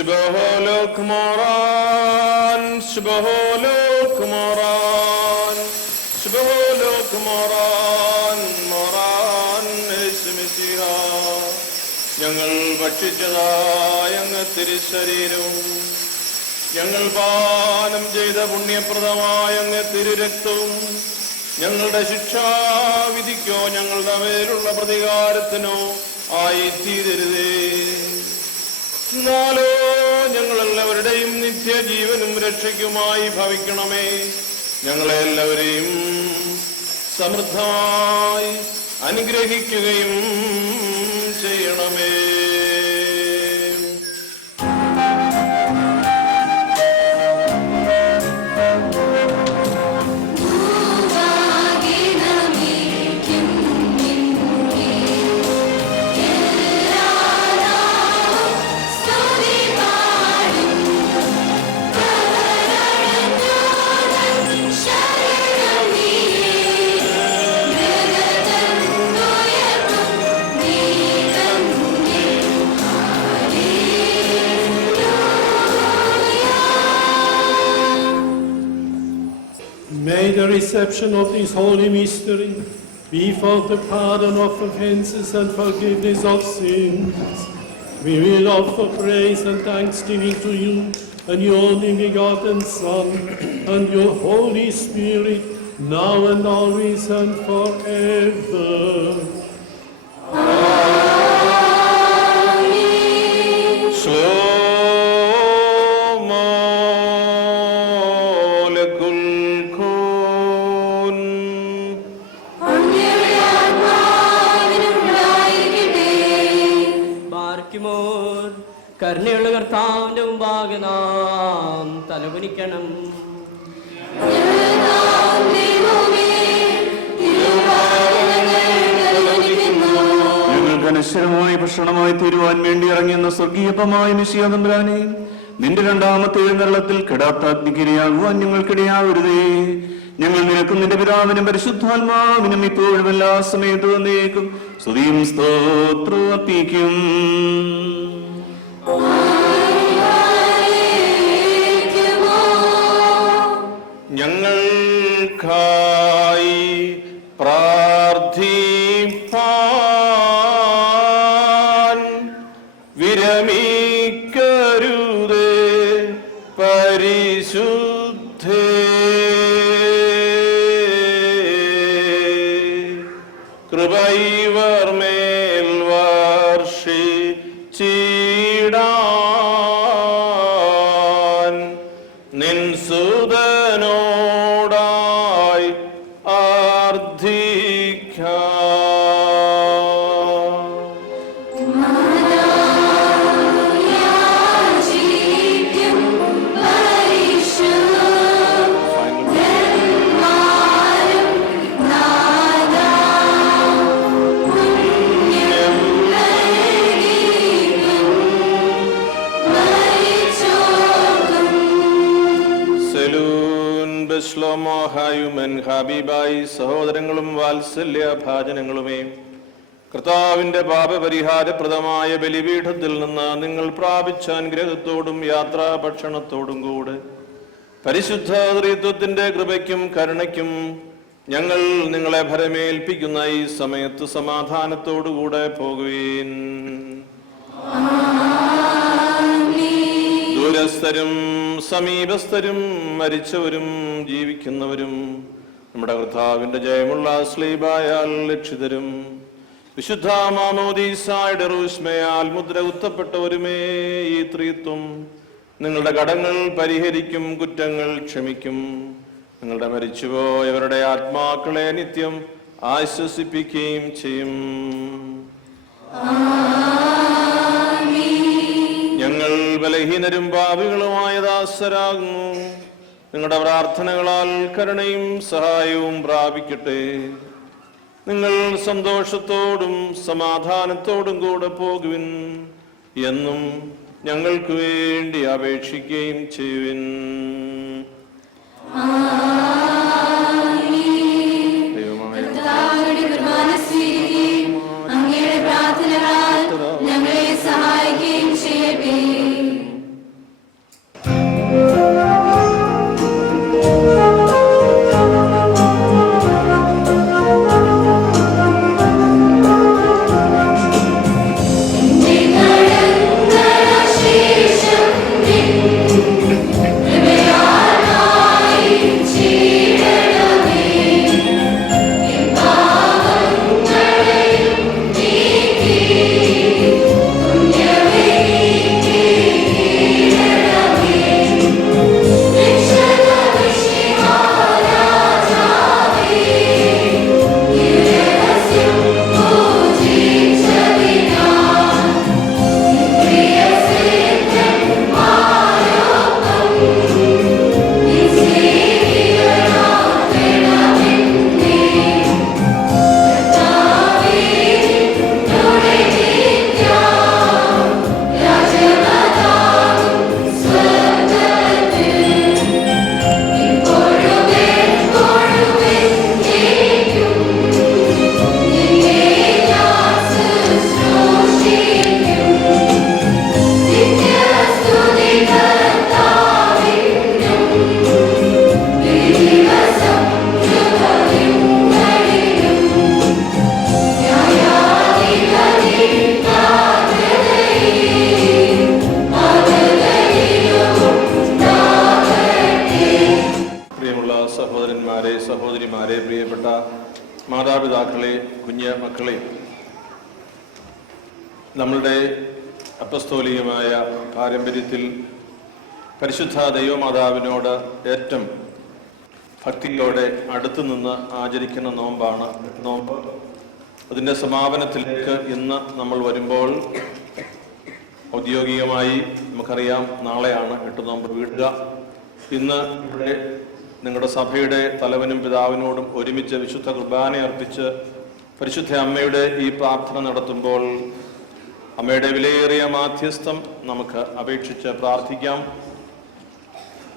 Shbaholok Moran, Shbaholok Moran, Shbaholok Moran, Moran Esmisiha. ഞങ്ങൾ ഭക്ഷിച്ചതായ അങ്ങ് തിരുശരീരവും ഞങ്ങൾ പാനം ചെയ്ത പുണ്യപ്രദമായ അങ്ങ് തിരുരക്തവും ഞങ്ങളുടെ ശിക്ഷാവിധിക്കോ ഞങ്ങളുടെ മേലുള്ള പ്രതികാരത്തിനോ ആയി തീരരുതേ. എന്നാലോ ഞങ്ങളെല്ലാവരുടെയും നിത്യജീവനും രക്ഷയ്ക്കുമായി ഭവിക്കണമേ. ഞങ്ങളെല്ലാവരെയും സമൃദ്ധമായി അനുഗ്രഹിക്കുകയും ചെയ്യണമേ. May the reception of this holy mystery be for the pardon of offenses and forgiveness of sins. We will offer praise and thanksgiving to you and your only begotten Son and your Holy Spirit, now and always and forever. കരുണയുള്ള കർത്താവിന്റെ മുമ്പാകെ നാം തലകുനിക്കണം. ഞങ്ങൾക്ക് അനശ്വരമായ ഭക്ഷണമായി തീരുവാൻ വേണ്ടി ഇറങ്ങിയെന്ന സ്വർഗീയപ്പമായ മിശിഹാ തമ്പുരാനെ, നിന്റെ രണ്ടാമത്തെ എഴുന്നള്ളത്തിൽ കെടാത്ത അഗ്നിക്കിരയാകുവാൻ ഞങ്ങൾക്കിടയാവരുതേ. ഞങ്ങൾ നിനക്കും നിന്റെ പിതാവിനും പരിശുദ്ധാത്മാവിനും ഇപ്പോഴും എല്ലാ സമയത്തും എന്നേക്കും സ്തുതിയും സ്തോത്രവും അർപ്പിക്കും. ഞങ്ങൾക്കായി പ്രാർത്ഥിപ്പാൻ വിരമിക്കരുതേ പരിശുദ്ധേ. കൃപൈവർ മേൽ വർഷിച്ചിടാൻ നിൻ സുതനോടായി ആർദ്ധിക്കാം. ശ്ലോമോ ഹായുമൻ ഹാബിബായി സഹോദരങ്ങളും വാത്സല്യ ഭാജനങ്ങളുമേ, കർത്താവിന്റെ പാപപരിഹാരപ്രദമായ ബലിപീഠത്തിൽ നിന്ന് നിങ്ങൾ പ്രാപിച്ച അനുഗ്രഹത്തോടും യാത്രാ ഭക്ഷണത്തോടും കൂടെ പരിശുദ്ധ ത്രിത്വത്തിന്റെ കൃപയ്ക്കും കരുണയ്ക്കും ഞങ്ങൾ നിങ്ങളെ ഭരമേൽപ്പിക്കുന്ന ഈ സമയത്ത് സമാധാനത്തോടുകൂടെ പോകുവീൻ. ദൂരസ്ഥരും സമീപസ്ഥരും മരിച്ചവരും ജീവിക്കുന്നവരും നമ്മുടെ കർത്താവിന്റെ ജയമുള്ള സ്ലീബായാൽ രക്ഷിതരും വിശുദ്ധ മാമോദീസായുടെ റൂഷ്മയാൽ മുദ്ര കുത്തപ്പെട്ടവരുമേ, ഈ ത്രിത്വം നിങ്ങളുടെ കടങ്ങൾ പരിഹരിക്കും, കുറ്റങ്ങൾ ക്ഷമിക്കും. നിങ്ങളുടെ മരിച്ചുപോയവരുടെ ആത്മാക്കളെ നിത്യം ആശ്വസിപ്പിക്കുകയും ചെയ്യും. ഞങ്ങൾ ബലഹീനരും പാപികളുമായ ദാസരാകുന്നു. നിങ്ങളുടെ പ്രാർത്ഥനകളാൽ കരുണയും സഹായവും പ്രാപിക്കട്ടെ. നിങ്ങൾ സന്തോഷത്തോടും സമാധാനത്തോടും കൂടെ പോകുവിൻ എന്നും ഞങ്ങൾക്ക് വേണ്ടി അപേക്ഷിക്കുകയും ചെയ്യുവിൻ. മാതാപിതാക്കളെ, കുഞ്ഞ് മക്കളെ, നമ്മളുടെ അപ്പസ്തോലികമായ പാരമ്പര്യത്തിൽ പരിശുദ്ധ ദൈവമാതാവിനോട് ഏറ്റവും ഭക്തിയോടെ അടുത്തു നിന്ന് ആചരിക്കുന്ന നോമ്പാണ് നോമ്പ്. അതിൻ്റെ സമാപനത്തിലേക്ക് ഇന്ന് നമ്മൾ വരുമ്പോൾ ഔദ്യോഗികമായി നമുക്കറിയാം നാളെയാണ് 8 നോമ്പ് വീടുക. ഇന്ന് ഇവിടെ നിങ്ങളുടെ സഭയുടെ തലവനും പിതാവിനോടും ഒരുമിച്ച് വിശുദ്ധ കുർബാന അർപ്പിച്ച് പരിശുദ്ധ അമ്മയുടെ ഈ പ്രാർത്ഥന നടത്തുമ്പോൾ അമ്മയുടെ വിലയേറിയ മാധ്യസ്ഥം നമുക്ക് അപേക്ഷിച്ച് പ്രാർത്ഥിക്കാം.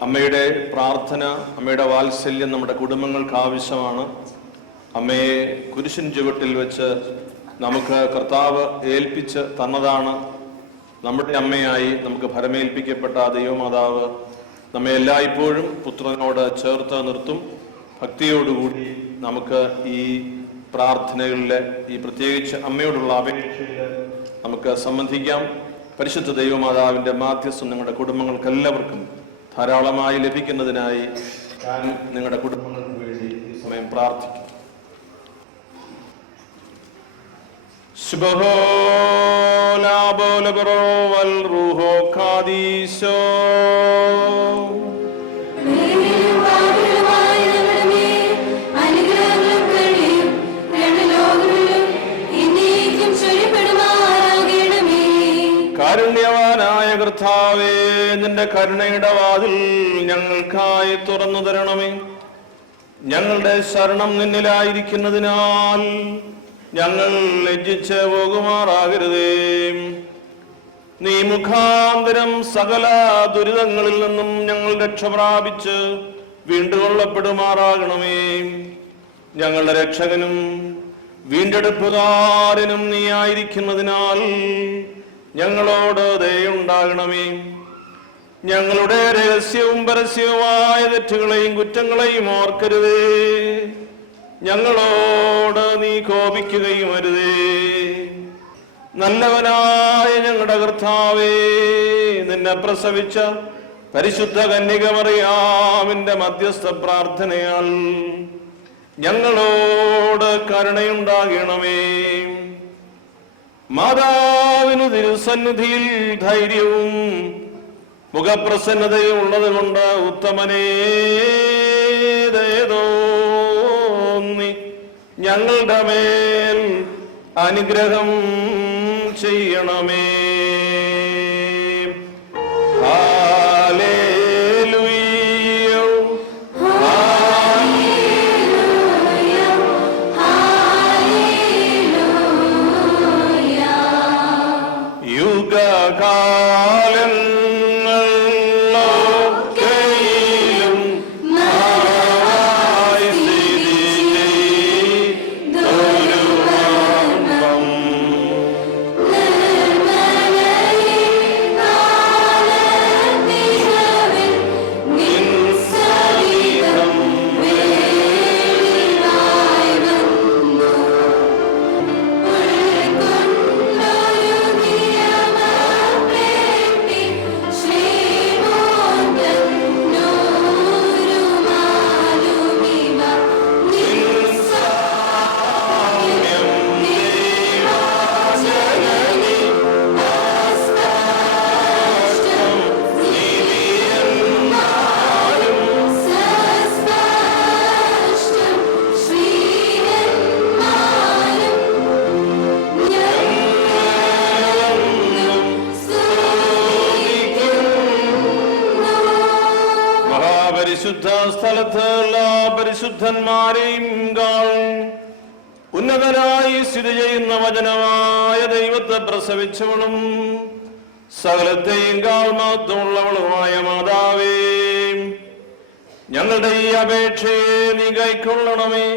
അമ്മയുടെ പ്രാർത്ഥന, അമ്മയുടെ വാത്സല്യം നമ്മുടെ കുടുംബങ്ങൾക്ക് ആവശ്യമാണ്. അമ്മയെ കുരിശിൻ ചുവട്ടിൽ വെച്ച് നമുക്ക് കർത്താവ് ഏൽപ്പിച്ച് തന്നതാണ്. നമ്മുടെ അമ്മയായി നമുക്ക് ഭരമേൽപ്പിക്കപ്പെട്ട ദൈവമാതാവ് നമ്മെ എല്ലായ്പ്പോഴും പുത്രനോട് ചേർത്ത് നിർത്തും. ഭക്തിയോടുകൂടി നമുക്ക് ഈ പ്രാർത്ഥനകളിലെ ഈ പ്രത്യേകിച്ച് അമ്മയോടുള്ള അപേക്ഷയിൽ നമുക്ക് സംബന്ധിക്കാം. പരിശുദ്ധ ദൈവമാതാവിൻ്റെ മാധ്യസ്ഥം നിങ്ങളുടെ കുടുംബങ്ങൾക്ക് എല്ലാവർക്കും ധാരാളമായി ലഭിക്കുന്നതിനായി ഞാൻ നിങ്ങളുടെ കുടുംബങ്ങൾക്ക് വേണ്ടി ഈ സമയം പ്രാർത്ഥിക്കും. കാരുണ്യവാനായ കർത്താവേ, നിന്റെ കരുണയുടെ വാതിൽ ഞങ്ങൾക്കായി തുറന്നു തരണമേ. ഞങ്ങളുടെ ശരണം നിന്നിലായിരിക്കുന്നതിനാൽ ഞങ്ങൾ ലജ്ജിച്ച് പോകുമാറാകരുതേ. നീ മുഖാന്തരം സകല ദുരിതങ്ങളിൽ നിന്നും ഞങ്ങൾ രക്ഷ പ്രാപിച്ച് വീണ്ടുകൊള്ളപ്പെടുമാറാകണമേ. ഞങ്ങളുടെ രക്ഷകനും വീണ്ടെടുപ്പുകാരനും നീ ആയിരിക്കുന്നതിനാൽ ഞങ്ങളോട് ദയയുണ്ടാകണമേ. ഞങ്ങളുടെ രഹസ്യവും പരസ്യവുമായ തെറ്റുകളെയും കുറ്റങ്ങളെയും ഓർക്കരുതേ. ഞങ്ങളോട് നീ കോപിക്കുകയും അരുതേ. നല്ലവനായ ഞങ്ങളുടെ കർത്താവേ, നിന്നെ പ്രസവിച്ച പരിശുദ്ധ കന്യക മറിയാമിന്റെ മധ്യസ്ഥ പ്രാർത്ഥനയാൽ ഞങ്ങളോട് കരുണയുണ്ടാകണമേ. മാതാവിന് തിരുസന്നിധിയിൽ ധൈര്യവും മുഖപ്രസന്നതയും ഉള്ളത് കൊണ്ട് ഉത്തമനേ, ദയതോന്നി ഞങ്ങളുടെ മേൽ അനുഗ്രഹം ചെയ്യണമേ. പരിശുദ്ധ സ്ഥലത്ത് എല്ലാ പരിശുദ്ധന്മാരെയും ഉന്നതനായി സ്ഥിതി ചെയ്യുന്ന വചനമായ ദൈവത്തെ പ്രസവിച്ചവളും സകലത്തെയും മഹത്വമുള്ളവളുമായ മാതാവേ, ഞങ്ങളുടെ ഈ അപേക്ഷയെ നീ കൈക്കൊള്ളണമേ.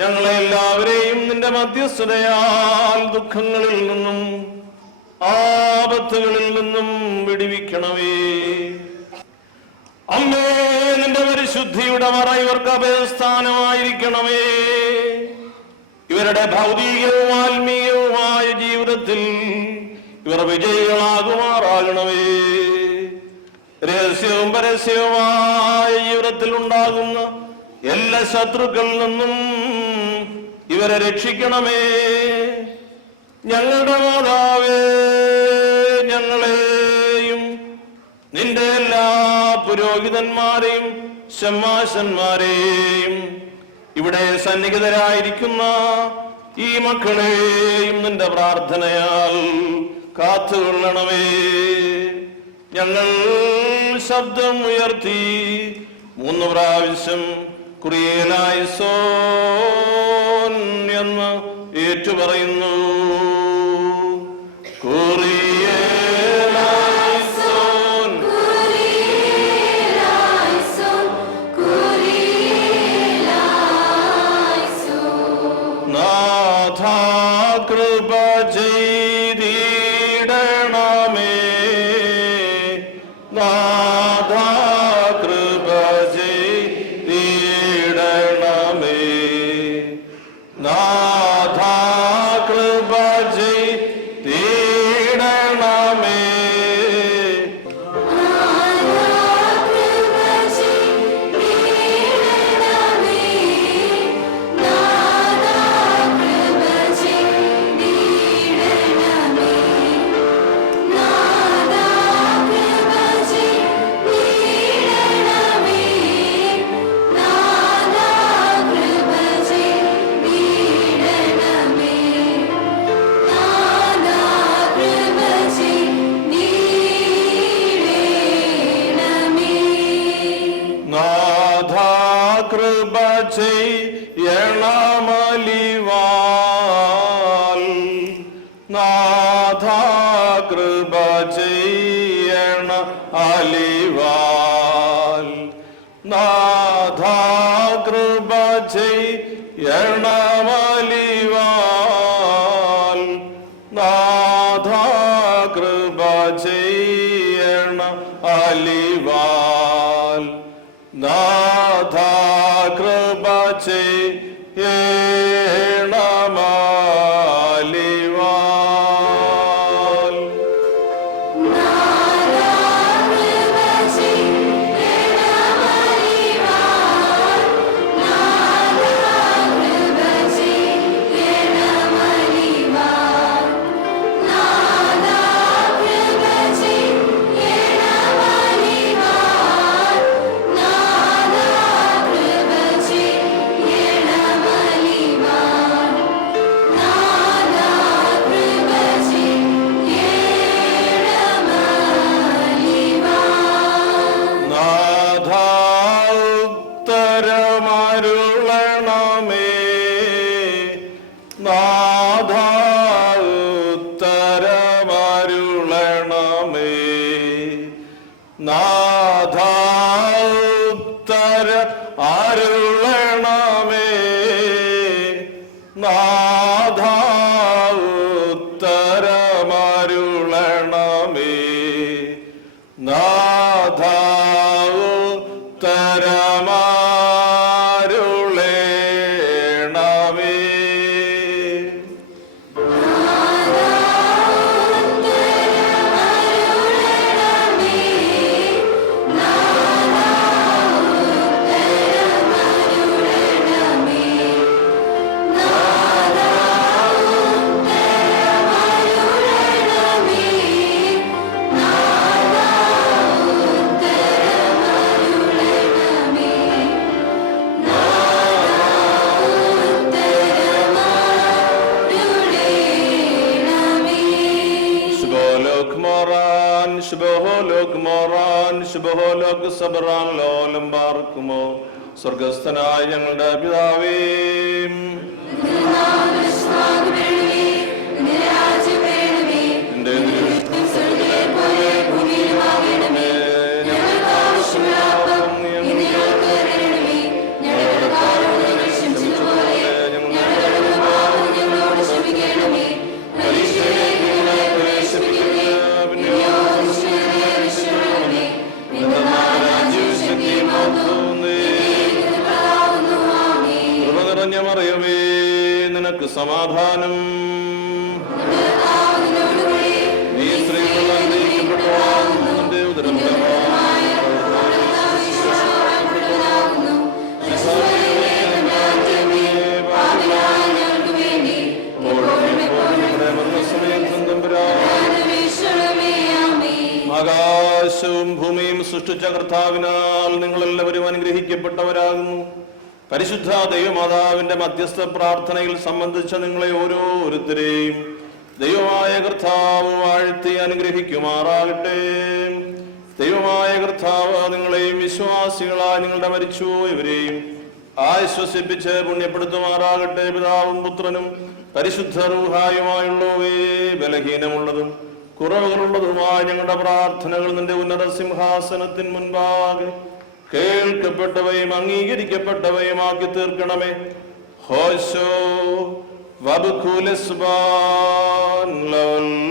ഞങ്ങളെ എല്ലാവരെയും നിന്റെ മധ്യസ്ഥതയാൽ ദുഃഖങ്ങളിൽ നിന്നും ആപത്തുകളിൽ നിന്നും വിടുവിക്കണമേ. അമ്മേ, നിന്റെ പരിശുദ്ധിയുടെ മറ ഇവർക്ക് അഭയസ്ഥാനമായിരിക്കണമേ. ഇവരുടെ ഭൗതികവും ആത്മീയവുമായ ജീവിതത്തിൽ ഇവർ വിജയികളാകുമാറാകണമേ. രഹസ്യവും പരസ്യവുമായ ജീവിതത്തിൽ ഉണ്ടാകുന്ന എല്ലാ ശത്രുക്കളിൽ നിന്നും ഇവരെ രക്ഷിക്കണമേ. ഞങ്ങളുടെ മാതാവേ, ഞങ്ങളെയും നിന്റെ എല്ലാ പുരോഹിതന്മാരെയും ശമ്മാശന്മാരെയും ഇവിടെ സന്നിഹിതരായിരിക്കുന്ന ഈ മക്കളെയും നിന്റെ പ്രാർത്ഥനയാൽ കാത്തുകൊള്ളണമേ. ഞങ്ങൾ ശബ്ദം ഉയർത്തി 3 പ്രാവശ്യം കുറിയേലായിസോൻ എന്ന് ഏറ്റുപറയുന്നു. കുറിയേലായിസോൻ, നാഥാ കൃപ ചെയ്തിടണമേ, നാഥാ കൃപ ചെയ്തിടണമേ, നാഥാ കൃപ ചെയ്തിടണമേ. നാഥാ കൃപ ചെയ്യണമലിവാൽ, നാഥാ കൃപ ചെയ്യണ അലിവാൽ, നാഥാ കൃപ ചെയ്യണമലിവാൽ, നാഥാ കൃപ ചെയ്യണ അലിവാൽ, നാഥാ കൃപ ചെയ്യണമലിവാൽ. നാഥാ ഉത്തരമരുളണമേ, നാഥാ ഉത്തരമരുളണമേ, നാഥാ ഉത്തര അരുളണമേ, നാഥാ ഉത്തരമരുളണമേ, നാഥാ ഉത്തരമരുളണമേ. ശുഭഹോലോക് സബറാൻ ലോലം പാർക്കുമോ. സ്വർഗസ്ഥനായ ഞങ്ങളുടെ പിതാവേ, മറിയമേ, നിനക്ക് സമാധാനം. നീ സ്ത്രീകൾ അനുഗ്രഹിക്കപ്പെട്ടവളാകുന്നു, നിന്റെ ഉദരം ഫലമായി ആകാശവും ഭൂമിയും സൃഷ്ടിച്ച കർത്താവിനാൽ നിങ്ങളെല്ലാവരും അനുഗ്രഹിക്കപ്പെട്ടവരാകുന്നു. പരിശുദ്ധ ദൈവമാതാവിന്റെ മധ്യസ്ഥ പ്രാർത്ഥനയിൽ സംബന്ധിച്ച നിങ്ങളെ ഓരോരുത്തരെയും ദൈവമായ കർത്താവ് വാഴ്ത്തി അനുഗ്രഹിക്കുമാറാകട്ടെ. ദൈവമായ കർത്താവ് നിങ്ങളെയും വിശ്വാസികളായ നിങ്ങളുടെ മരിച്ചുപോയവരെയും ആശ്വസിപ്പിച്ച് പുണ്യപ്പെടുത്തുമാറാകട്ടെ. പിതാവും പുത്രനും പരിശുദ്ധ റൂഹായുമായുള്ളവേ, ബലഹീനമുള്ളതും കുറവുകളുള്ളതുമായ ഞങ്ങളുടെ പ്രാർത്ഥനകൾ നിന്റെ ഉന്നത സിംഹാസനത്തിന് മുൻപാകെ കേൾക്കപ്പെട്ടവയും അംഗീകരിക്കപ്പെട്ടവയുമാക്കി തീർക്കണമേ. ഹോശോ വബുഖുലസ്ബാൻ ലവൽ